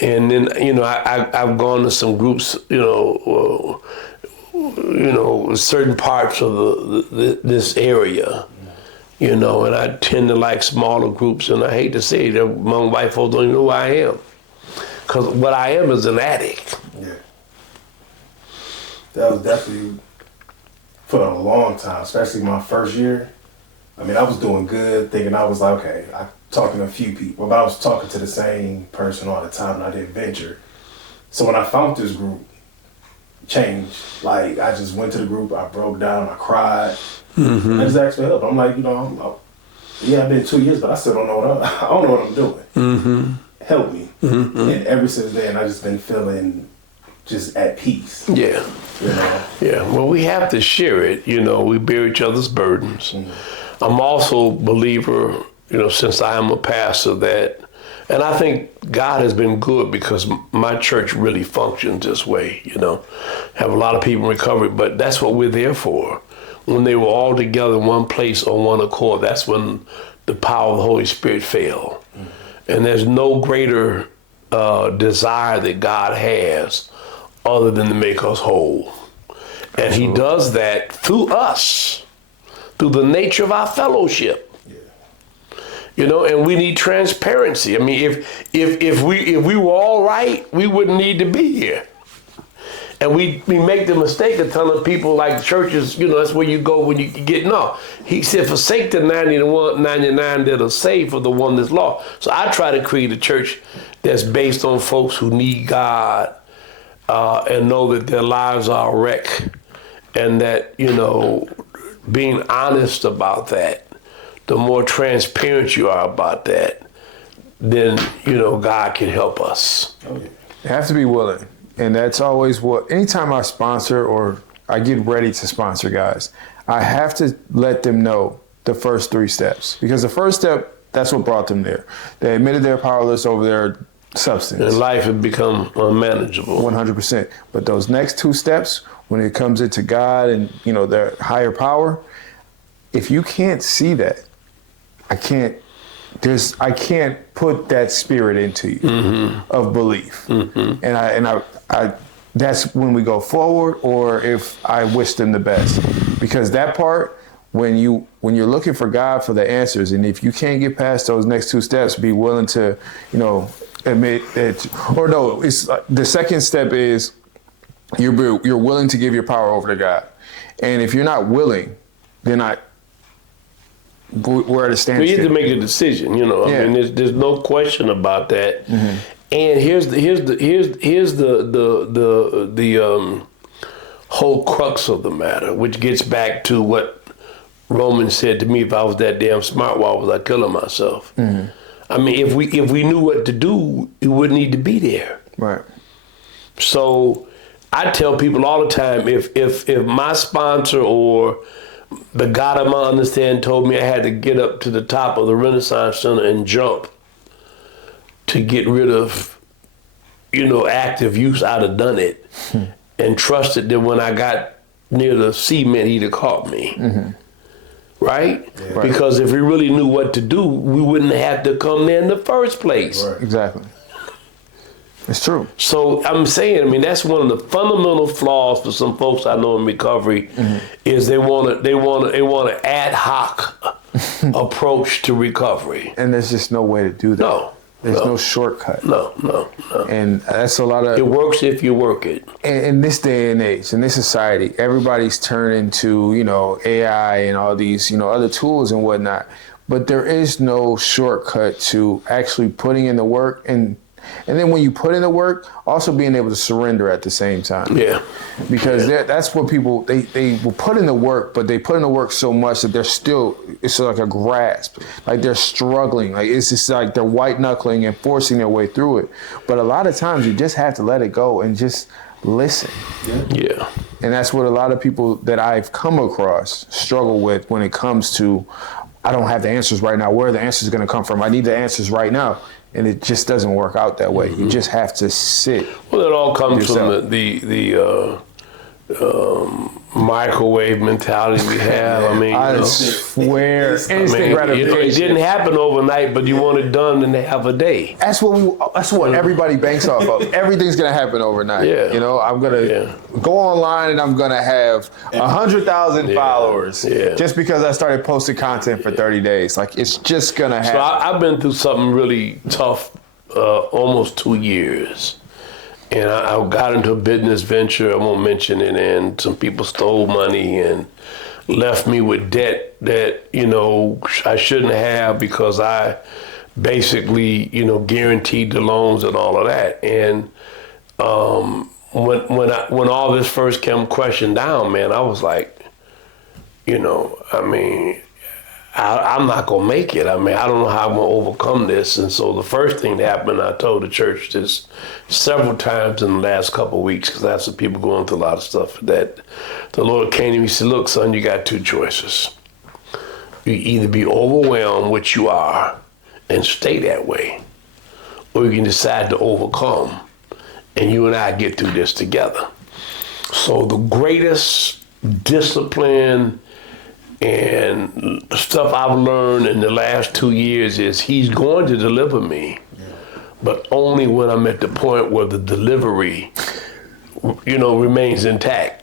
And then, you know, I've gone to some groups, you know, certain parts of this area. You know, and I tend to like smaller groups, and I hate to say that my white folks don't even know who I am. Because what I am is an addict. Yeah. That was definitely for a long time, especially my first year. I mean, I was doing good, thinking I was like, okay, I'm talking to a few people, but I was talking to the same person all the time, and I didn't venture. So when I found this group, changed. Like, I just went to the group, I broke down, I cried. I just asked for help. I'm like, you know, I've been 2 years, but I still don't know I don't know what I'm doing. Help me. And ever since then, I just been feeling just at peace. Yeah. You know? Yeah. Well, we have to share it. You know, we bear each other's burdens. I'm also a believer, you know, since I am a pastor, that, and I think God has been good because my church really functions this way, you know. Have a lot of people in recovery, but that's what we're there for. When they were all together in one place on one accord, that's when the power of the Holy Spirit fell. And there's no greater desire that God has other than to make us whole. And he does that through us, through the nature of our fellowship. You know, and we need transparency. I mean, if we were all right, we wouldn't need to be here. And we make the mistake of telling people, like, churches, you know, that's where you go when you get, no. He said, forsake the 99 that are saved for the one that's lost. So I try to create a church that's based on folks who need God and know that their lives are a wreck, and that, you know, being honest about that, the more transparent you are about that, then, you know, God can help us. You have to be willing. And that's always anytime I sponsor or I get ready to sponsor guys, I have to let them know the first 3 steps. Because the first step, that's what brought them there. They admitted they're powerless over their substance. And life had become unmanageable. 100%. But those next 2 steps, when it comes into God and, you know, their higher power, if you can't see that, I can't I can't put that spirit into you of belief, and I that's when we go forward, or if I wish them the best, because that part when you're looking for God for the answers, and if you can't get past those next two steps, be willing to, admit that, or no, it's the second step is you're willing to give your power over to God, and if you're not willing, then we're at a standstill. Well, you have to make a decision, I mean, there's no question about that. And here's the whole crux of the matter, which gets back to what Romans said to me: if I was that damn smart, why was I killing myself? I mean, if we knew what to do, we wouldn't need to be there. Right. So I tell people all the time, if my sponsor or the God of my understanding told me I had to get up to the top of the Renaissance Center and jump to get rid of, active use, I'd have done it and trusted that when I got near the cement, he'd have caught me. Right? Yeah. Because if we really knew what to do, we wouldn't have to come there in the first place. Right. Exactly. It's true. So I'm saying, I mean, that's one of the fundamental flaws for some folks I know in recovery is they want an ad hoc approach to recovery. And there's just no way to do that. No. There's no shortcut. No. And that's a lot of... It works if you work it. In this day and age, in this society, everybody's turning to, AI and all these, other tools and whatnot. But there is no shortcut to actually putting in the work, and then when you put in the work, also being able to surrender at the same time. Yeah. Because that's what people, they will put in the work, but they put in the work so much that it's like a grasp. Like they're struggling. Like it's just like they're white knuckling and forcing their way through it. But a lot of times you just have to let it go and just listen. Yeah. And that's what a lot of people that I've come across struggle with when it comes to, I don't have the answers right now. Where are the answers going to come from? I need the answers right now. And it just doesn't work out that way. You just have to sit. Well, it all comes from the microwave mentality we have. I mean, I swear, instant gratification. It didn't happen overnight, but you want it done in half a day. That's what everybody banks off of. Everything's gonna happen overnight. Yeah. I'm gonna go online and I'm gonna have 100,000 followers just because I started posting content for 30 days. Like it's just gonna happen. So I've been through something really tough, almost 2 years. And I got into a business venture, I won't mention it, and some people stole money and left me with debt that, I shouldn't have because I basically, guaranteed the loans and all of that. And when all this first came crashing down, man, I was like, I'm not going to make it. I mean, I don't know how I'm going to overcome this. And so the first thing that happened, I told the church this several times in the last couple of weeks, because I have some people going through a lot of stuff, that the Lord came to me and said, look, son, you got two choices. You either be overwhelmed, which you are, and stay that way, or you can decide to overcome, and you and I get through this together. So the greatest discipline and stuff I've learned in the last 2 years is he's going to deliver me, but only when I'm at the point where the delivery, remains intact.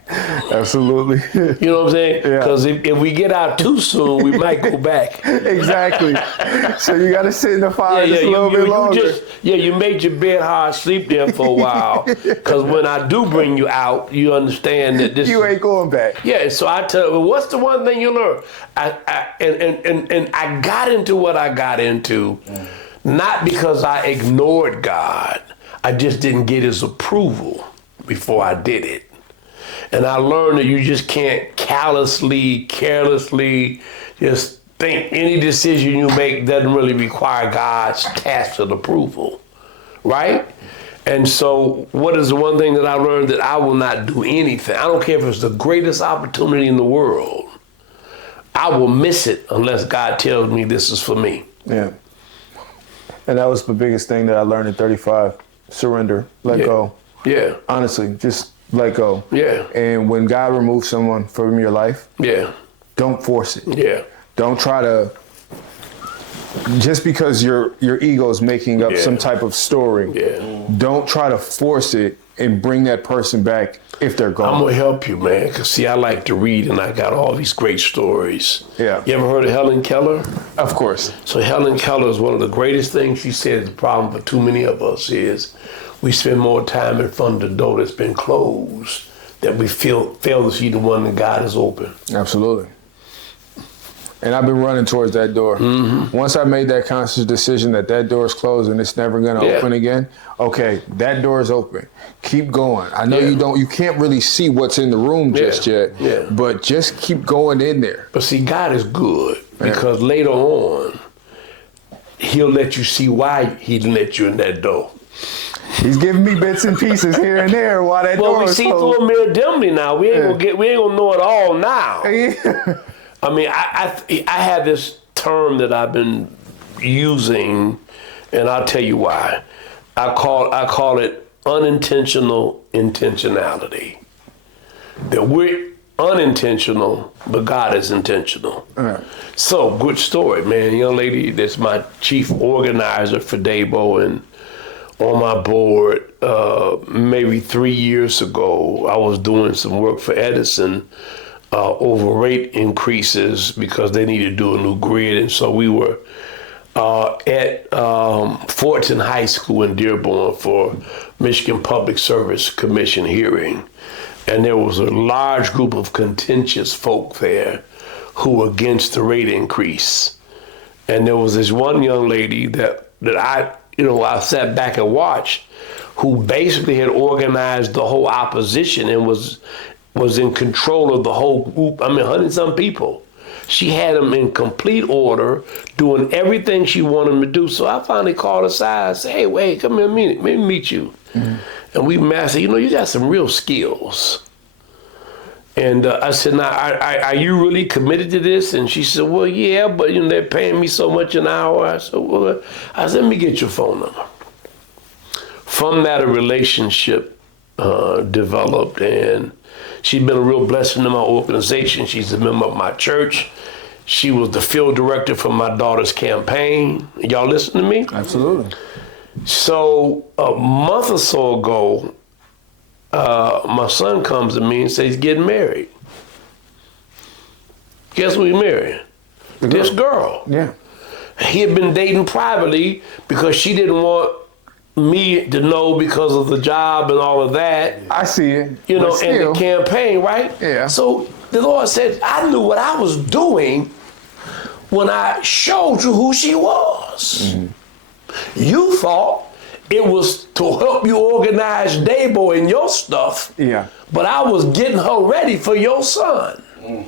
Absolutely. You know what I'm saying? Yeah. Because if we get out too soon, we might go back. Exactly. So you got to sit in the fire just a little bit longer. You made your bed hard, sleep there for a while. Because when I do bring you out, you understand that this. You ain't going back. Yeah. So I tell you, what's the one thing you learn? And I got into what I got into, not because I ignored God. I just didn't get his approval before I did it. And I learned that you just can't carelessly just think any decision you make doesn't really require God's tacit approval, right? And so what is the one thing that I learned? That I will not do anything. I don't care if it's the greatest opportunity in the world. I will miss it unless God tells me this is for me. Yeah. And that was the biggest thing that I learned at 35. Surrender, let go. Yeah. Honestly, just let go. Yeah. And when God removes someone from your life, yeah, don't force it. Yeah. Don't try to just because your ego is making up Yeah. some type of story, don't try to force it and bring that person back if they're gone. I'm gonna help you, man. Cause see, I like to read, and I got all these great stories. Yeah. You ever heard of Helen Keller? Of course. So Helen Keller is one of the greatest things she said. The problem for too many of us is we spend more time in front of the door that's been closed that we fail to see the one that God has opened. Absolutely. And I've been running towards that door. Mm-hmm. Once I made that conscious decision that door is closed and it's never going to open again, okay, that door is open. Keep going. I know you can't really see what's in the room just yet, but just keep going in there. But see, God is good because later on, he'll let you see why he let you in that door. He's giving me bits and pieces here and there while that door Well, we is see closed. through a mirror dimly now. We ain't gonna know it all now. I mean, I have this term that I've been using, and I'll tell you why. I call it unintentional intentionality. That we're unintentional, but God is intentional. So, good story, man. Young lady that's my chief organizer for Dabo and on my board, maybe 3 years ago, I was doing some work for Edison over rate increases because they needed to do a new grid. And so we were at Fortson High School in Dearborn for Michigan Public Service Commission hearing. And there was a large group of contentious folk there who were against the rate increase. And there was this one young lady that I sat back and watched, who basically had organized the whole opposition and was in control of the whole group. 100-some people. She had them in complete order, doing everything she wanted them to do. So I finally called her aside and said, hey, wait, come here a minute, let me meet you. Mm-hmm. And we met. I said, you got some real skills. And I said, now, are you really committed to this? And she said, well, yeah, but they're paying me so much an hour. I said, let me get your phone number. From that, a relationship developed, and she's been a real blessing to my organization. She's a member of my church. She was the field director for my daughter's campaign. Y'all listen to me? Absolutely. So a month or so ago, my son comes to me and says he's getting married. Guess who he married? This girl. Yeah. He had been dating privately because she didn't want me to know because of the job and all of that. I see it. And the campaign, right? Yeah. So the Lord said, I knew what I was doing when I showed you who she was. Mm-hmm. You thought it was to help you organize Dabo and your stuff. Yeah. But I was getting her ready for your son. Mm.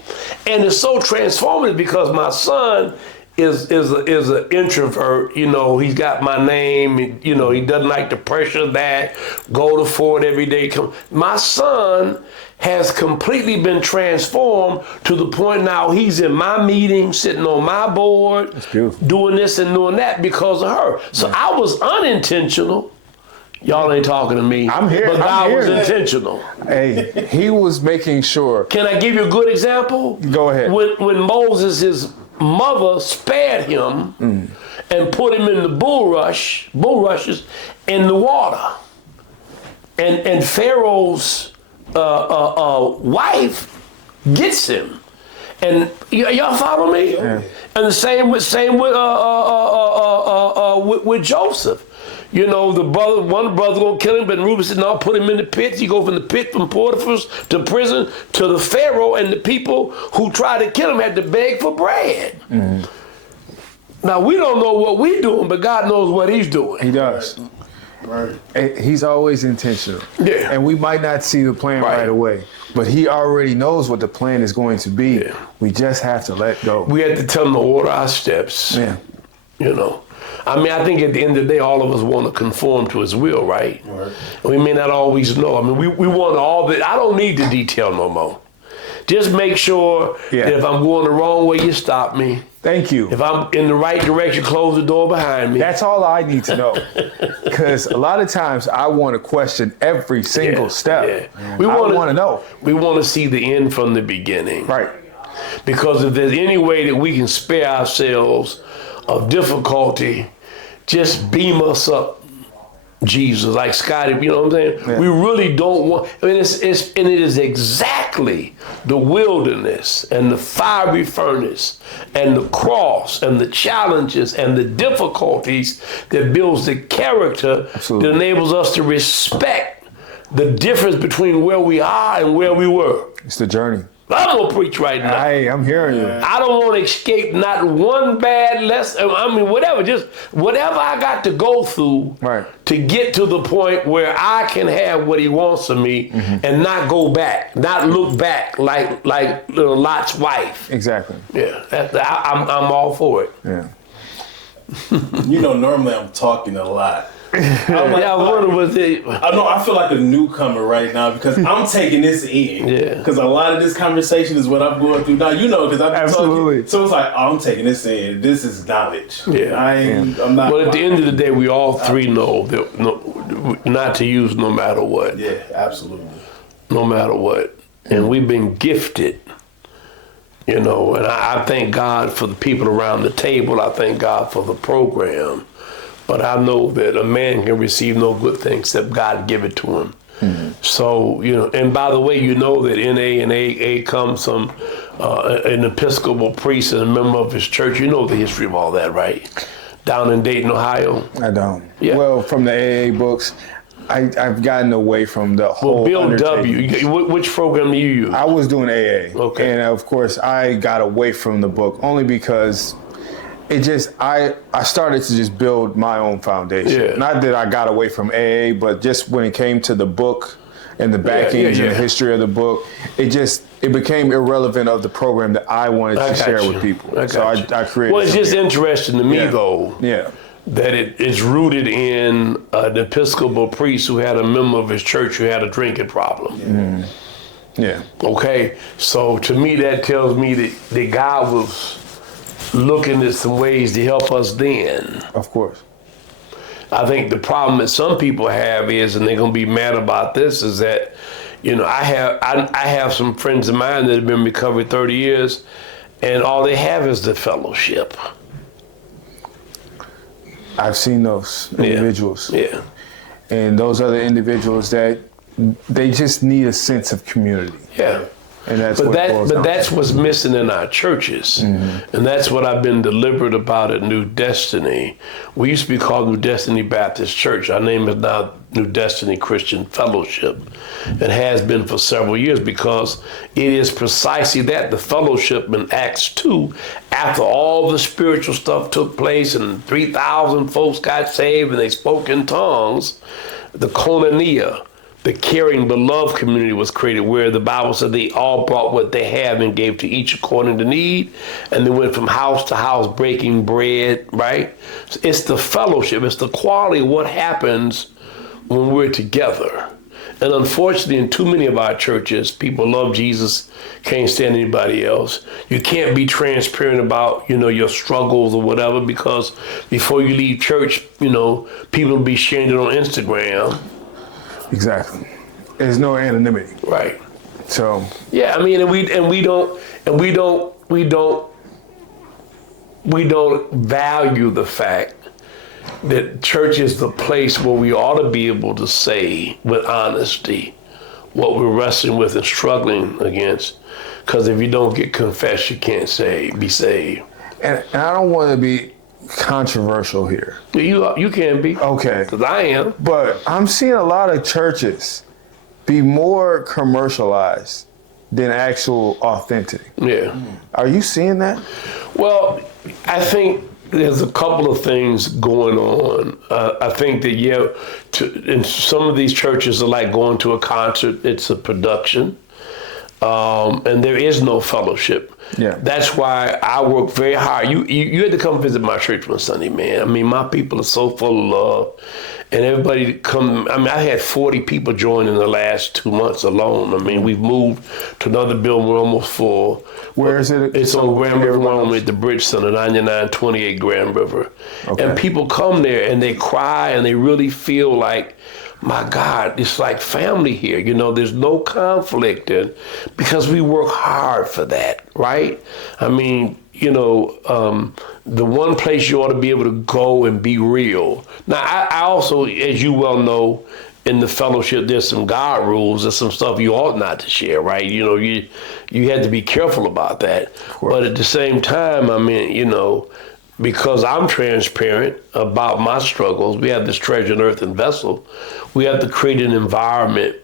And it's so transformative because my son is an introvert. He's got my name. He doesn't like the pressure of that. Go to Ford every day. My son has completely been transformed to the point now he's in my meeting, sitting on my board, doing this and doing that because of her. So I was unintentional. Y'all ain't talking to me. I'm here. But God was intentional. Hey, he was making sure. Can I give you a good example? Go ahead. When Moses, his mother, spared him and put him in the bulrushes in the water. And Pharaoh's wife gets him. And y'all follow me? Yeah. And the same with Joseph. One brother gonna kill him, but Reuben said, no, put him in the pit. He go from the pit from Potiphar's to prison to the Pharaoh, and the people who tried to kill him had to beg for bread. Mm-hmm. Now, we don't know what we're doing, but God knows what he's doing. He does. Right. He's always intentional. Yeah. And we might not see the plan right away, but he already knows what the plan is going to be. Yeah. We just have to let go. We have to tell him to order our steps. Yeah. I think at the end of the day, all of us want to conform to his will, right? We may not always know. We want all the, I don't need the detail no more. Just make sure that if I'm going the wrong way, you stop me. Thank you. If I'm in the right direction, close the door behind me. That's all I need to know. Because a lot of times I want to question every single step. Yeah. I want to know. We want to see the end from the beginning. Right. Because if there's any way that we can spare ourselves of difficulty, just beam us up, Jesus, like Scotty, you know what I'm saying? Yeah. We really don't want, I mean, it is exactly the wilderness and the fiery furnace and the cross and the challenges and the difficulties that builds the character Absolutely. that enables us to respect the difference between where we are and where we were. It's the journey. I'm gonna preach right now. Hey, I'm hearing you. I don't want to escape not one bad lesson. I mean, whatever, just whatever I got to go through Right. to get to the point where I can have what he wants of me and not go back, not look back like little Lot's wife. Exactly. Yeah, I'm all for it. Yeah. You know, normally I'm talking a lot. I'm like, Yeah, I wonder what they. I know I feel like a newcomer right now because I'm taking this in. Yeah. Because a lot of this conversation is what I'm going through now. You know, because I'm Absolutely. talking. So it's like, oh, I'm taking this in. This is knowledge. Yeah. I'm not. But at the end of the day, we all three know that not to use no matter what. Yeah, absolutely. No matter what. And we've been gifted, you know, and I thank God for the people around the table. I thank God for the program. But I know that a man can receive no good thing except God give it to him. So, you know, and by the way, you know that in A and AA comes from an Episcopal priest and a member of his church. You know the history of all that, right? Down in Dayton, Ohio. I don't. Yeah. Well, from the AA books, I've gotten away from the whole. Well, Bill undertaking. W., which program do you use? I was doing AA. Okay. And of course, I got away from the book only because it just, I started to just build my own foundation. Yeah. Not that I got away from AA, but just when it came to the book and the backings and the history of the book, it became irrelevant of the program that I wanted to share with people. So I created. Well, it's just something. interesting to me, though. Yeah. That it's rooted in an Episcopal priest who had a member of his church who had a drinking problem. Yeah. Okay, so to me that tells me that God was looking at some ways to help us then. Of course. I think the problem that some people have is, and they're gonna be mad about this, is that, you know, I have some friends of mine that have been recovered 30 years, and all they have is the fellowship. I've seen those individuals. Yeah. And those other individuals that they just need a sense of community. Yeah. And that's But what it boils down that's to. what's missing in our churches. And that's what I've been deliberate about at New Destiny. We used to be called New Destiny Baptist Church. Our name is now New Destiny Christian Fellowship. It has been for several years because it is precisely that, the fellowship in Acts 2, after all the spiritual stuff took place and 3,000 folks got saved and they spoke in tongues, the koinonia, the caring, beloved community was created where the Bible said they all brought what they have and gave to each according to need. And they went from house to house breaking bread, right? So it's the fellowship. It's the quality of what happens when we're together. And unfortunately, in too many of our churches, people love Jesus, can't stand anybody else. You can't be transparent about, you know, your struggles or whatever, because before you leave church, you know, people will be sharing it on Instagram. Exactly. There's no anonymity. Right. So Yeah, I mean, and we don't value the fact that church is the place where we ought to be able to say with honesty what we're wrestling with and struggling against. Because if you don't get confessed, you can't be saved. and I don't want to be controversial here. You can be. Okay. Because I am. But I'm seeing a lot of churches be more commercialized than actual authentic. Yeah. Are you seeing that? Well, I think there's a couple of things going on. I think that, in some of these churches are like going to a concert. It's a production. And there is no fellowship. Yeah. That's why I work very hard. You had to come visit my church one Sunday, man. I mean, my people are so full of love. And everybody come, I mean, I had 40 people join in the last 2 months alone. I mean, we've moved to another building, we're almost full. Where is it? It's on Grand River Road at the Bridge Center, 9928 Grand River. Okay. And people come there and they cry and they really feel like, my God, it's like family here. You know, there's no conflict, and because we work hard for that, right? I mean, the one place you ought to be able to go and be real. Now, I also, as you well know, in the fellowship, there's some God rules. There's some stuff you ought not to share, right? You have to be careful about that. But at the same time, I mean, because I'm transparent about my struggles, we have this treasure in earthen vessel. We have to create an environment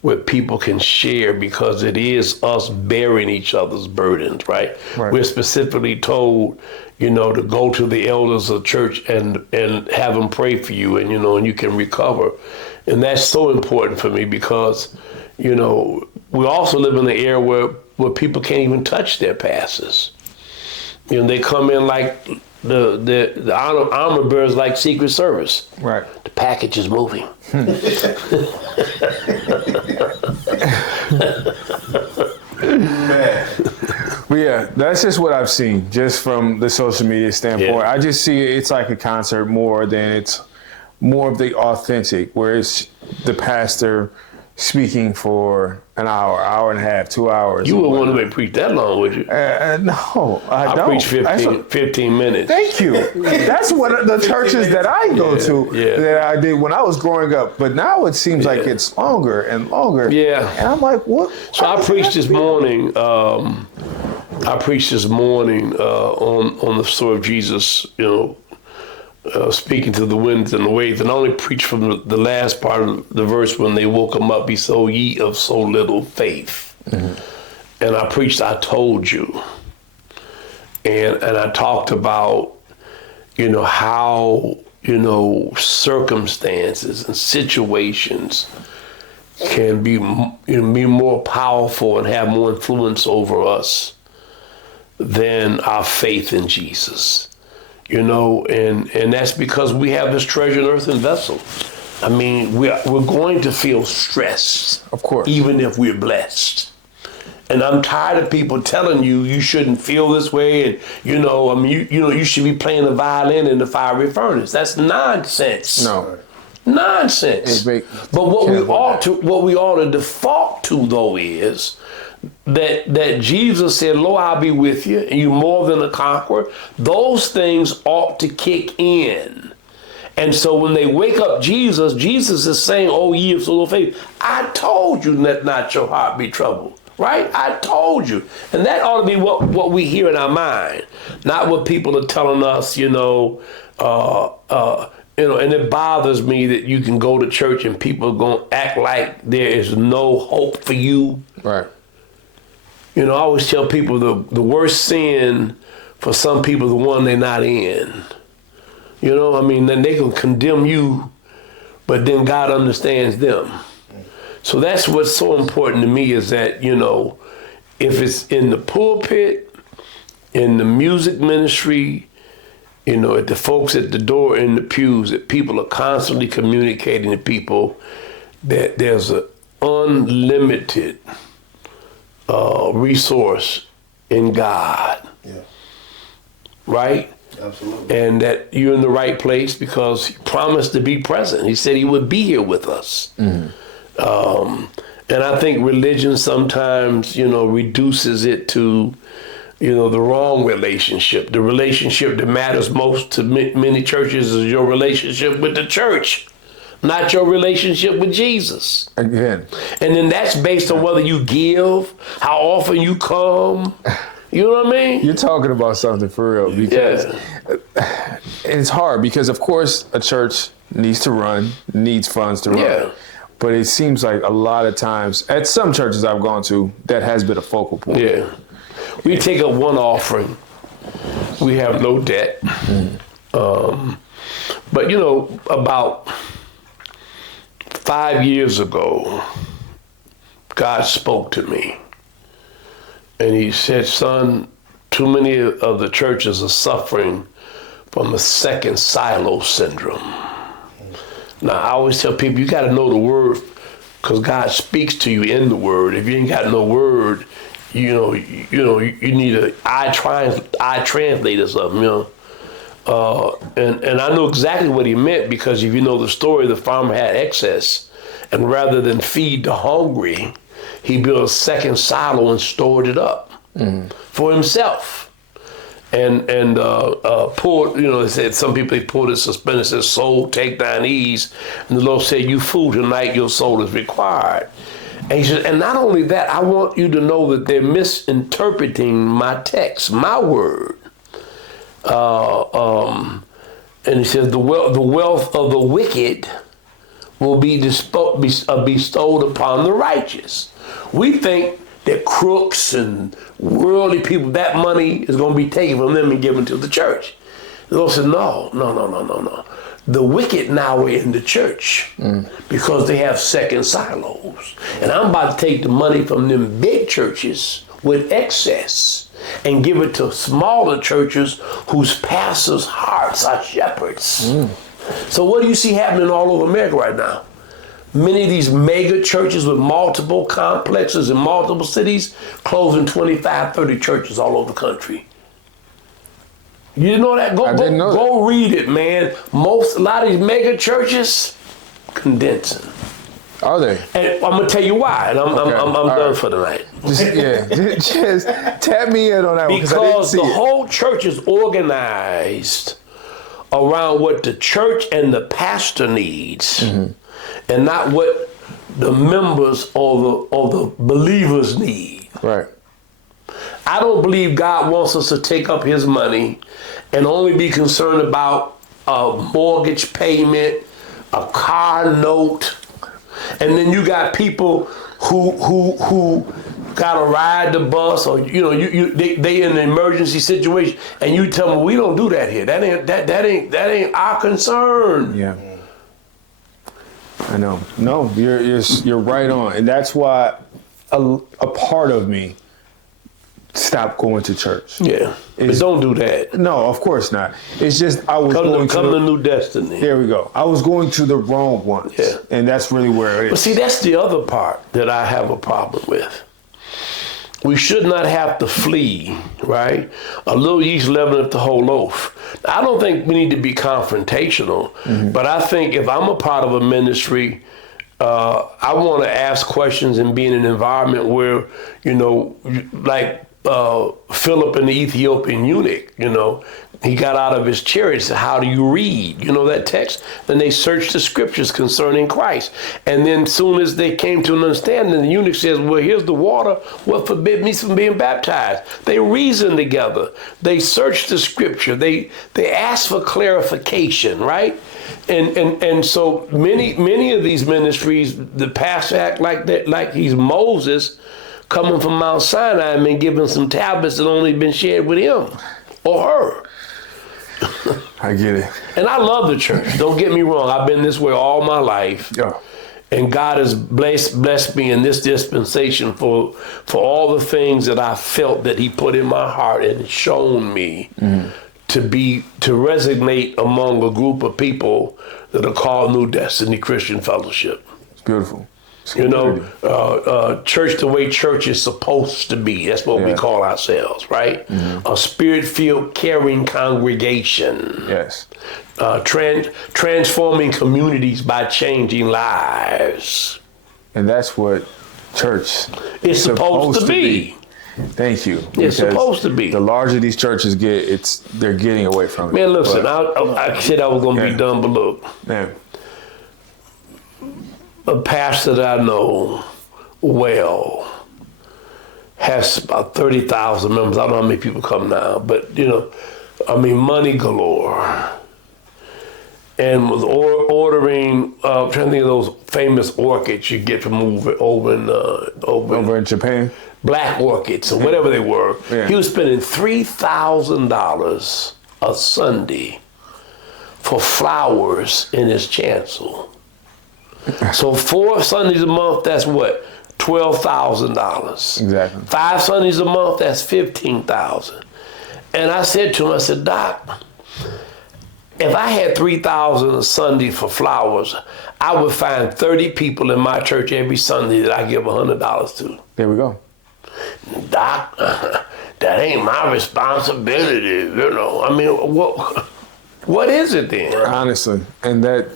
where people can share, because it is us bearing each other's burdens, right? We're specifically told, to go to the elders of the church and have them pray for you, and you can recover. And that's so important for me, because, we also live in an era where people can't even touch their pastors. They come in like the armor bearers, like Secret Service. Right. The package is moving. Man. But yeah, that's just what I've seen, just from the social media standpoint. Yeah. I just see it's like a concert more than it's more of the authentic, where it's the pastor speaking for an hour and a half, 2 hours. You wouldn't want to preach that long, would you? No, I don't. preach 15 minutes. Thank you. That's what the churches that I go to that I did when I was growing up. But now it seems like it's longer and longer. Yeah. And I'm like, what? So I preached this morning. On the story of Jesus, speaking to the winds and the waves, and I only preached from the last part of the verse, when they woke him up, he said, "O ye of so little faith." Mm-hmm. And I preached, "I told you," and I talked about, how circumstances and situations can be more powerful and have more influence over us than our faith in Jesus. And that's because we have this treasure in earthen vessel. I mean, we're going to feel stressed, Of course. even if we're blessed. And I'm tired of people telling you shouldn't feel this way, and you should be playing the violin in the fiery furnace. That's nonsense. No. Nonsense. But what we ought to default to, though, is that Jesus said, "Lo, I'll be with you, and you more than a conqueror." Those things ought to kick in. And so when they wake up Jesus is saying, "Oh, ye of so little faith, I told you, let not your heart be troubled." Right? I told you. And that ought to be what we hear in our mind, not what people are telling us, and it bothers me that you can go to church and people are going to act like there is no hope for you. Right. I always tell people the worst sin for some people is the one they're not in. Then they can condemn you, but then God understands them. So that's what's so important to me, is that, if it's in the pulpit, in the music ministry, at the folks at the door, in the pews, that people are constantly communicating to people that there's an unlimited resource in God. Yeah. Right? Absolutely. And that you're in the right place because he promised to be present. He said he would be here with us. Mm-hmm. And I think religion sometimes, reduces it to, the wrong relationship. The relationship that matters most to many churches is your relationship with the church, not your relationship with Jesus. Again. And then that's based on whether you give, how often you come. You know what I mean? You're talking about something for real, because it's hard, because of course a church needs funds to run. Yeah. But it seems like a lot of times, at some churches I've gone to, that has been a focal point. Yeah. We take up one offering. We have no debt. But, about 5 years ago, God spoke to me. And he said, "Son, too many of the churches are suffering from a second silo syndrome." Now, I always tell people, you got to know the word, because God speaks to you in the word. If you ain't got no word, you need an eye translator or something, And I know exactly what he meant, because if you know the story, the farmer had excess, and rather than feed the hungry, he built a second silo and stored it up for himself. and pulled, they said some people, they pulled the suspended, said, soul, take thine ease. And the Lord said, you fool, tonight your soul is required. And he said, and not only that, I want you to know that they're misinterpreting my text, my word. And he says, the wealth of the wicked will be bestowed upon the righteous. We think that crooks and worldly people, that money is going to be taken from them and given to the church. The Lord said, no. The wicked now are in the church because they have second silos. And I'm about to take the money from them big churches with excess and give it to smaller churches whose pastors' hearts are shepherds. So what do you see happening all over America right now? Many of these mega churches with multiple complexes in multiple cities closing 25, 30 churches all over the country. You didn't know that? Go read it, man. A lot of these mega churches condensing. Are they? And I'm gonna tell you why, and I'm done for the night. Just tap me in on that one because the whole church is organized around what the church and the pastor needs, and not what the members or the believers need. Right. I don't believe God wants us to take up His money and only be concerned about a mortgage payment, a car note, and then you got people who got to ride the bus, or they in an emergency situation, and you tell them we don't do that here. That ain't our concern. Yeah. I know. No, you're right on, and that's why a part of me stopped going to church. Yeah, but don't do that. No, of course not. It's just I was going to the new destiny. There we go. I was going to the wrong ones. Yeah. And that's really where it is. But see, that's the other part that I have a problem with. We should not have to flee, right? A little yeast leaveneth the whole loaf. I don't think we need to be confrontational, but I think if I'm a part of a ministry, I want to ask questions and be in an environment where, like Philip and the Ethiopian eunuch, he got out of his chariot and said, how do you read? You know that text? Then they searched the scriptures concerning Christ. And then soon as they came to an understanding, the eunuch says, well, here's the water. What forbid me from being baptized? They reasoned together. They searched the scripture. They asked for clarification, right? And so many of these ministries, the pastor act like that, like he's Moses coming from Mount Sinai and been given some tablets that only been shared with him or her. I get it. And I love the church. Don't get me wrong. I've been this way all my life. Yeah. And God has blessed me in this dispensation for all the things that I felt that He put in my heart and shown me to resonate among a group of people that are called New Destiny Christian Fellowship. It's beautiful. Church the way church is supposed to be. That's what we call ourselves, right? A spirit-filled, caring congregation. Yes. Transforming communities by changing lives. And that's what church is supposed to be. Thank you. It's supposed to be. The larger these churches get, they're getting away from it. Man, listen, I said I was going to be done, but look. Man. A pastor that I know well has about 30,000 members. I don't know how many people come now, but money galore. And was ordering, trying to think of those famous orchids you get from over in Japan, black orchids or whatever they were. Yeah. He was spending $3,000 a Sunday for flowers in his chancel. So 4 Sundays a month, that's what? $12,000. Exactly. 5 Sundays a month, that's $15,000. And I said to him, I said, Doc, if I had $3,000 a Sunday for flowers, I would find 30 people in my church every Sunday that I give $100 to. There we go. Doc, that ain't my responsibility, I mean, what is it then? Honestly, and that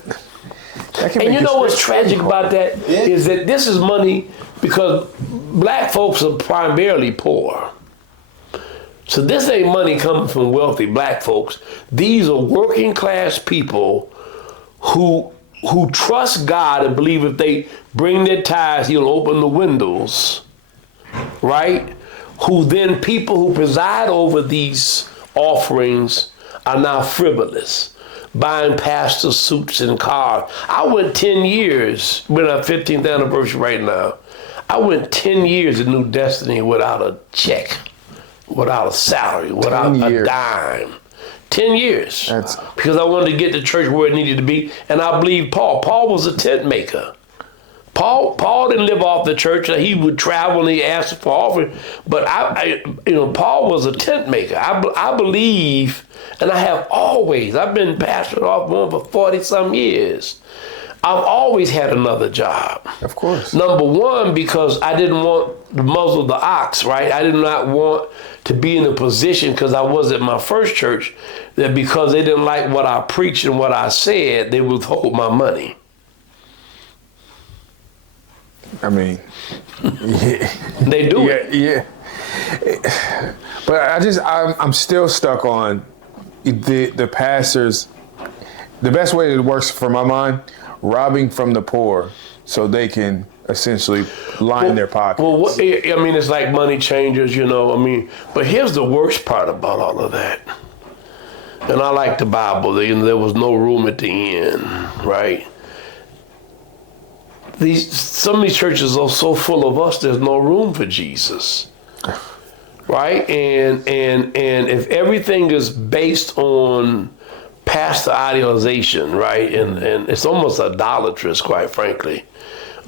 can and you know what's tragic about that is that this is money because black folks are primarily poor. So this ain't money coming from wealthy black folks. These are working class people who trust God and believe if they bring their tithes, he'll open the windows, right? Who then people who preside over these offerings are now frivolous, buying pastor suits and cars. I went 10 years, we're our 15th anniversary right now. I went 10 years in New Destiny without a check, without a salary, without a dime. 10 years. Because I wanted to get the church where it needed to be. And I believe Paul. Paul was a tent maker. Paul didn't live off the church. He would travel and he asked for offering. But Paul was a tent maker. I believe, and I've been pastored off one for 40-some years. I've always had another job. Of course. Number one, because I didn't want to muzzle the ox, right? I did not want to be in a position, because I was at my first church, that because they didn't like what I preached and what I said, they withhold my money. I mean, yeah. They do it. Yeah. But I'm still stuck on the pastors. The best way it works for my mind, robbing from the poor so they can essentially line their pockets. Well, it's like money changers, but here's the worst part about all of that. And I like the Bible, there was no room at the end, right? Some of these churches are so full of us, there's no room for Jesus, right? And if everything is based on pastor idealization, right? And it's almost idolatrous, quite frankly.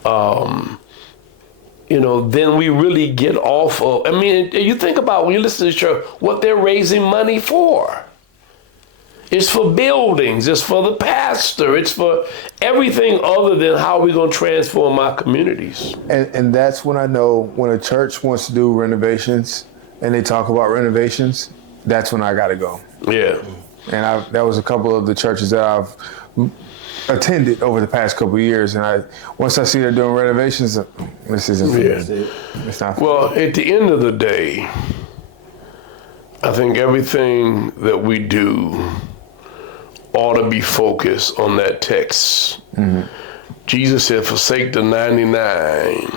Then we really get off of, you think about when you listen to church, what they're raising money for. It's for buildings, it's for the pastor, it's for everything other than how we're going to transform our communities. And that's when I know when a church wants to do renovations and they talk about renovations, that's when I got to go. Yeah. And that was a couple of the churches that I've attended over the past couple of years. And once I see they're doing renovations, this isn't it's not. Well, at the end of the day, I think everything that we do ought to be focused on that text. Mm-hmm. Jesus said, forsake the 99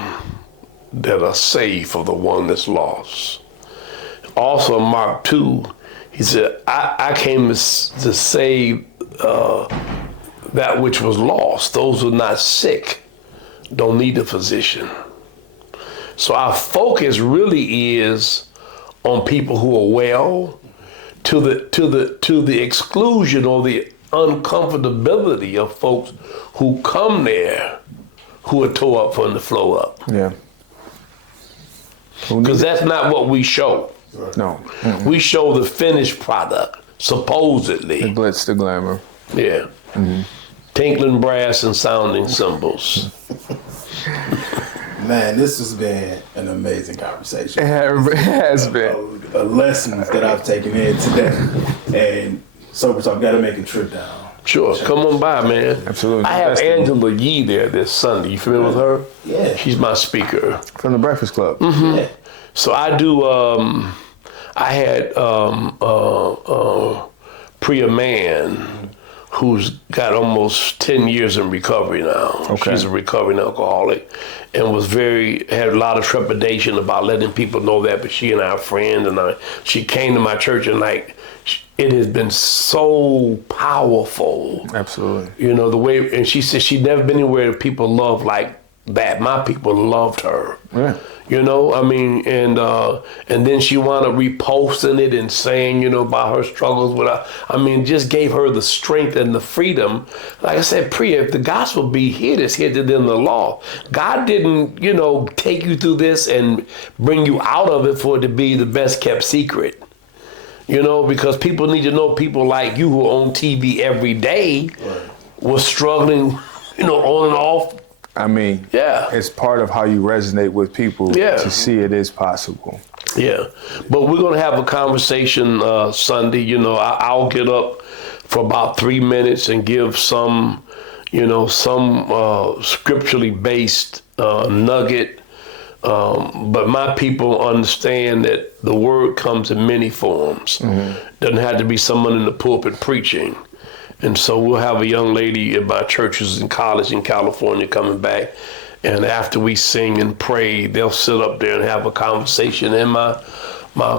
that are saved for the one that's lost. Also, Mark 2, he said, I came to save that which was lost. Those who are not sick don't need a physician. So our focus really is on people who are well, to the exclusion or the uncomfortability of folks who come there who are tore up from the flow up. Yeah. Because that's not what we show. No. Mm-hmm. We show the finished product, supposedly. The glitz, the glamour. Yeah. Mm-hmm. Tinkling brass and sounding cymbals. Man, this has been an amazing conversation. It has been. Lessons that I've taken in today. And Sober Talk got to make a trip down. Sure, come on by, man. Absolutely. I have Angela Yee there this Sunday. You familiar with her? Yeah. She's my speaker. From the Breakfast Club. Mm-hmm. Yeah. So I do, I had Priya Mann, who's got almost 10 years in recovery now. Okay. She's a recovering alcoholic and had a lot of trepidation about letting people know that, but she and our friend and she came to my church and it has been so powerful. Absolutely. The way, and she said she'd never been anywhere people love like that. My people loved her. Yeah. And then she wound up reposting it and saying, about her struggles with just gave her the strength and the freedom. Like I said, Priya, if the gospel be hid, it's hidden in the law. God didn't, take you through this and bring you out of it for it to be the best kept secret. Because people need to know people like you who are on TV every day was struggling, on and off. Yeah. It's part of how you resonate with people to see it is possible. Yeah. But we're going to have a conversation Sunday. I'll get up for about 3 minutes and give some scripturally based nugget But my people understand that the word comes in many forms. Doesn't have to be someone in the pulpit preaching. And so we'll have a young lady at my churches in college in California coming back. And after we sing and pray, they'll sit up there and have a conversation. And my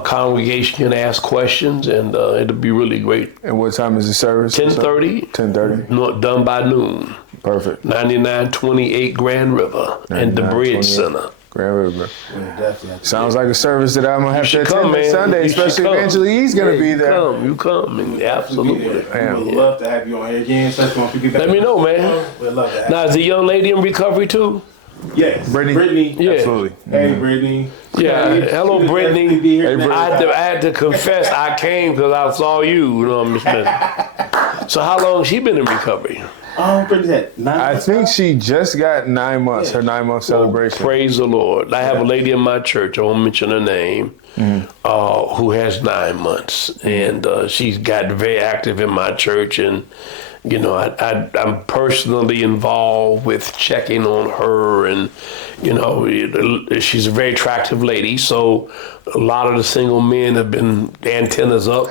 congregation can ask questions, and it'll be really great. And what time is the service? 10:30. 10:30. No, done by noon. Perfect. 9928 Grand River and the Bridge 9928. Center. Grand River. Yeah, definitely. Sounds like a service that I'm gonna have to should come, attend this man. Sunday, You should especially come. eventually he's gonna be there. You come, and absolutely. We would love to have you on here again, especially once we get back. Let me know, man. We'd love to have Now, is the young lady in recovery too? you. Yes. Brittany? Yeah. Absolutely. Hey, Brittany. Yeah. Hello, She would Brittany. definitely be here Hey, next Brittany. time. I had to confess I came because I saw you know, Miss Smith. So how long has she been in recovery? Brittany's at 9 I months think now? she just got 9 months, her 9-month celebration. Praise the Lord. I have a lady in my church, I won't mention her name, who has 9 months. And she's gotten very active in my church. And, you know, I'm personally involved with checking on her. And, you know, she's a very attractive lady. So a lot of the single men have been antennas up.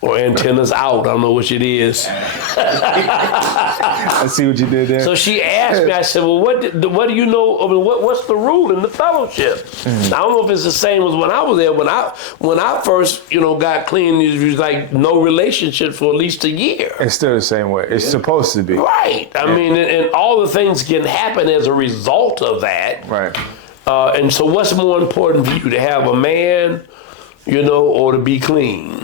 Or antennas out, I don't know which it is. I see what you did there. So she asked me, I said, well, what do you know, I mean, what's the rule in the fellowship? I don't know if it's the same as when I was there. When I first, you know, got clean, it was like no relationship for at least a year. It's still the same way. It's supposed to be. Right. I mean, and all the things can happen as a result of that. Right. And so what's more important for you, to have a man, you know, or to be clean?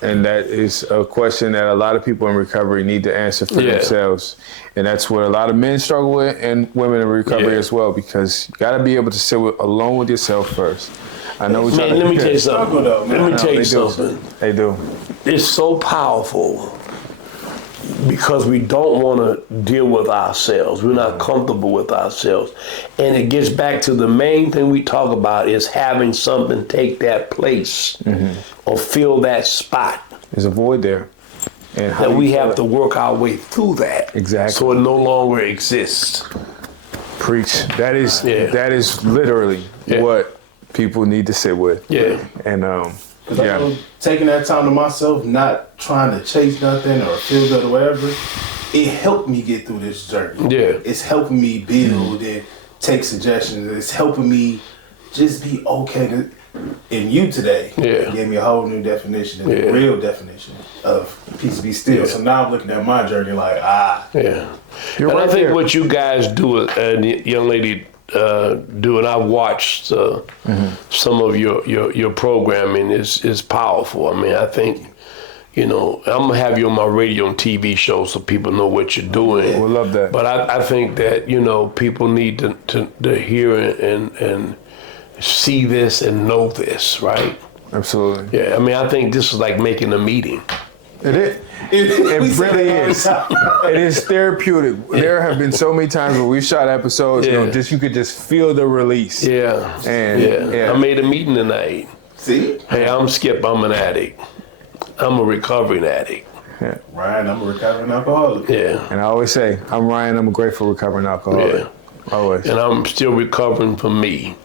And that is a question that a lot of people in recovery need to answer for themselves. And that's what a lot of men struggle with, and women in recovery as well, because you got to be able to sit alone with yourself first. I know Man, let me tell you something. Let me tell you something. They do. It's so powerful because we don't want to deal with ourselves. We're not comfortable with ourselves. And it gets back to the main thing we talk about is having something take that place or fill that spot. There's a void there. And how That you we feel have it. to work our way through that. Exactly. So it no longer exists. Preach. That is literally what people need to sit with. Yeah. And Because I know taking that time to myself, not trying to chase nothing or feel good or whatever, it helped me get through this journey. Yeah. It's helping me build and take suggestions. It's helping me just be okay. And you today gave me a whole new definition, and a real definition of peace be still. So now I'm looking at my journey like, Yeah. You're And right I think there. what you guys do, and the young lady do, and I've watched some of your programming is powerful. I mean, I think, you know, I'm gonna have you on my radio and TV show so people know what you're doing. We'll love that. But I think that, you know, people need to hear and see this and know this, right? Absolutely. Yeah, I mean, I think this is like making a meeting. It is. It really is. It is therapeutic. There have been so many times where we've shot episodes, you know, just you could just feel the release. Yeah. And I made a meeting tonight. see? Hey, I'm Skip. I'm an addict. I'm a recovering addict. Ryan, I'm a recovering alcoholic. Yeah. And I always say, I'm Ryan, I'm a grateful recovering alcoholic. Yeah. Always. And I'm still recovering from me.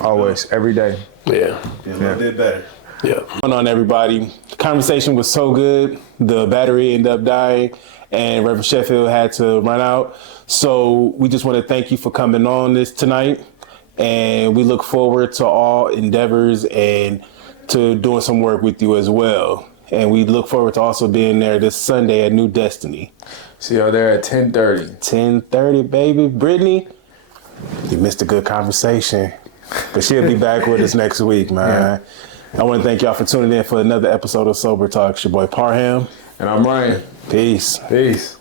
Always. Every day. Yeah. Feel a little bit better. Yeah. What's going on, everybody? The conversation was so good. The battery ended up dying, and Reverend Sheffield had to run out. So we just want to thank you for coming on this tonight, and we look forward to all endeavors and to doing some work with you as well. And we look forward to also being there this Sunday at New Destiny. See y'all there at 10:30. 10:30, baby. Brittany, you missed a good conversation, but she'll be back with us next week, man. I want to thank y'all for tuning in for another episode of Sober Talk. It's your boy Parham. And I'm Ryan. Peace. Peace.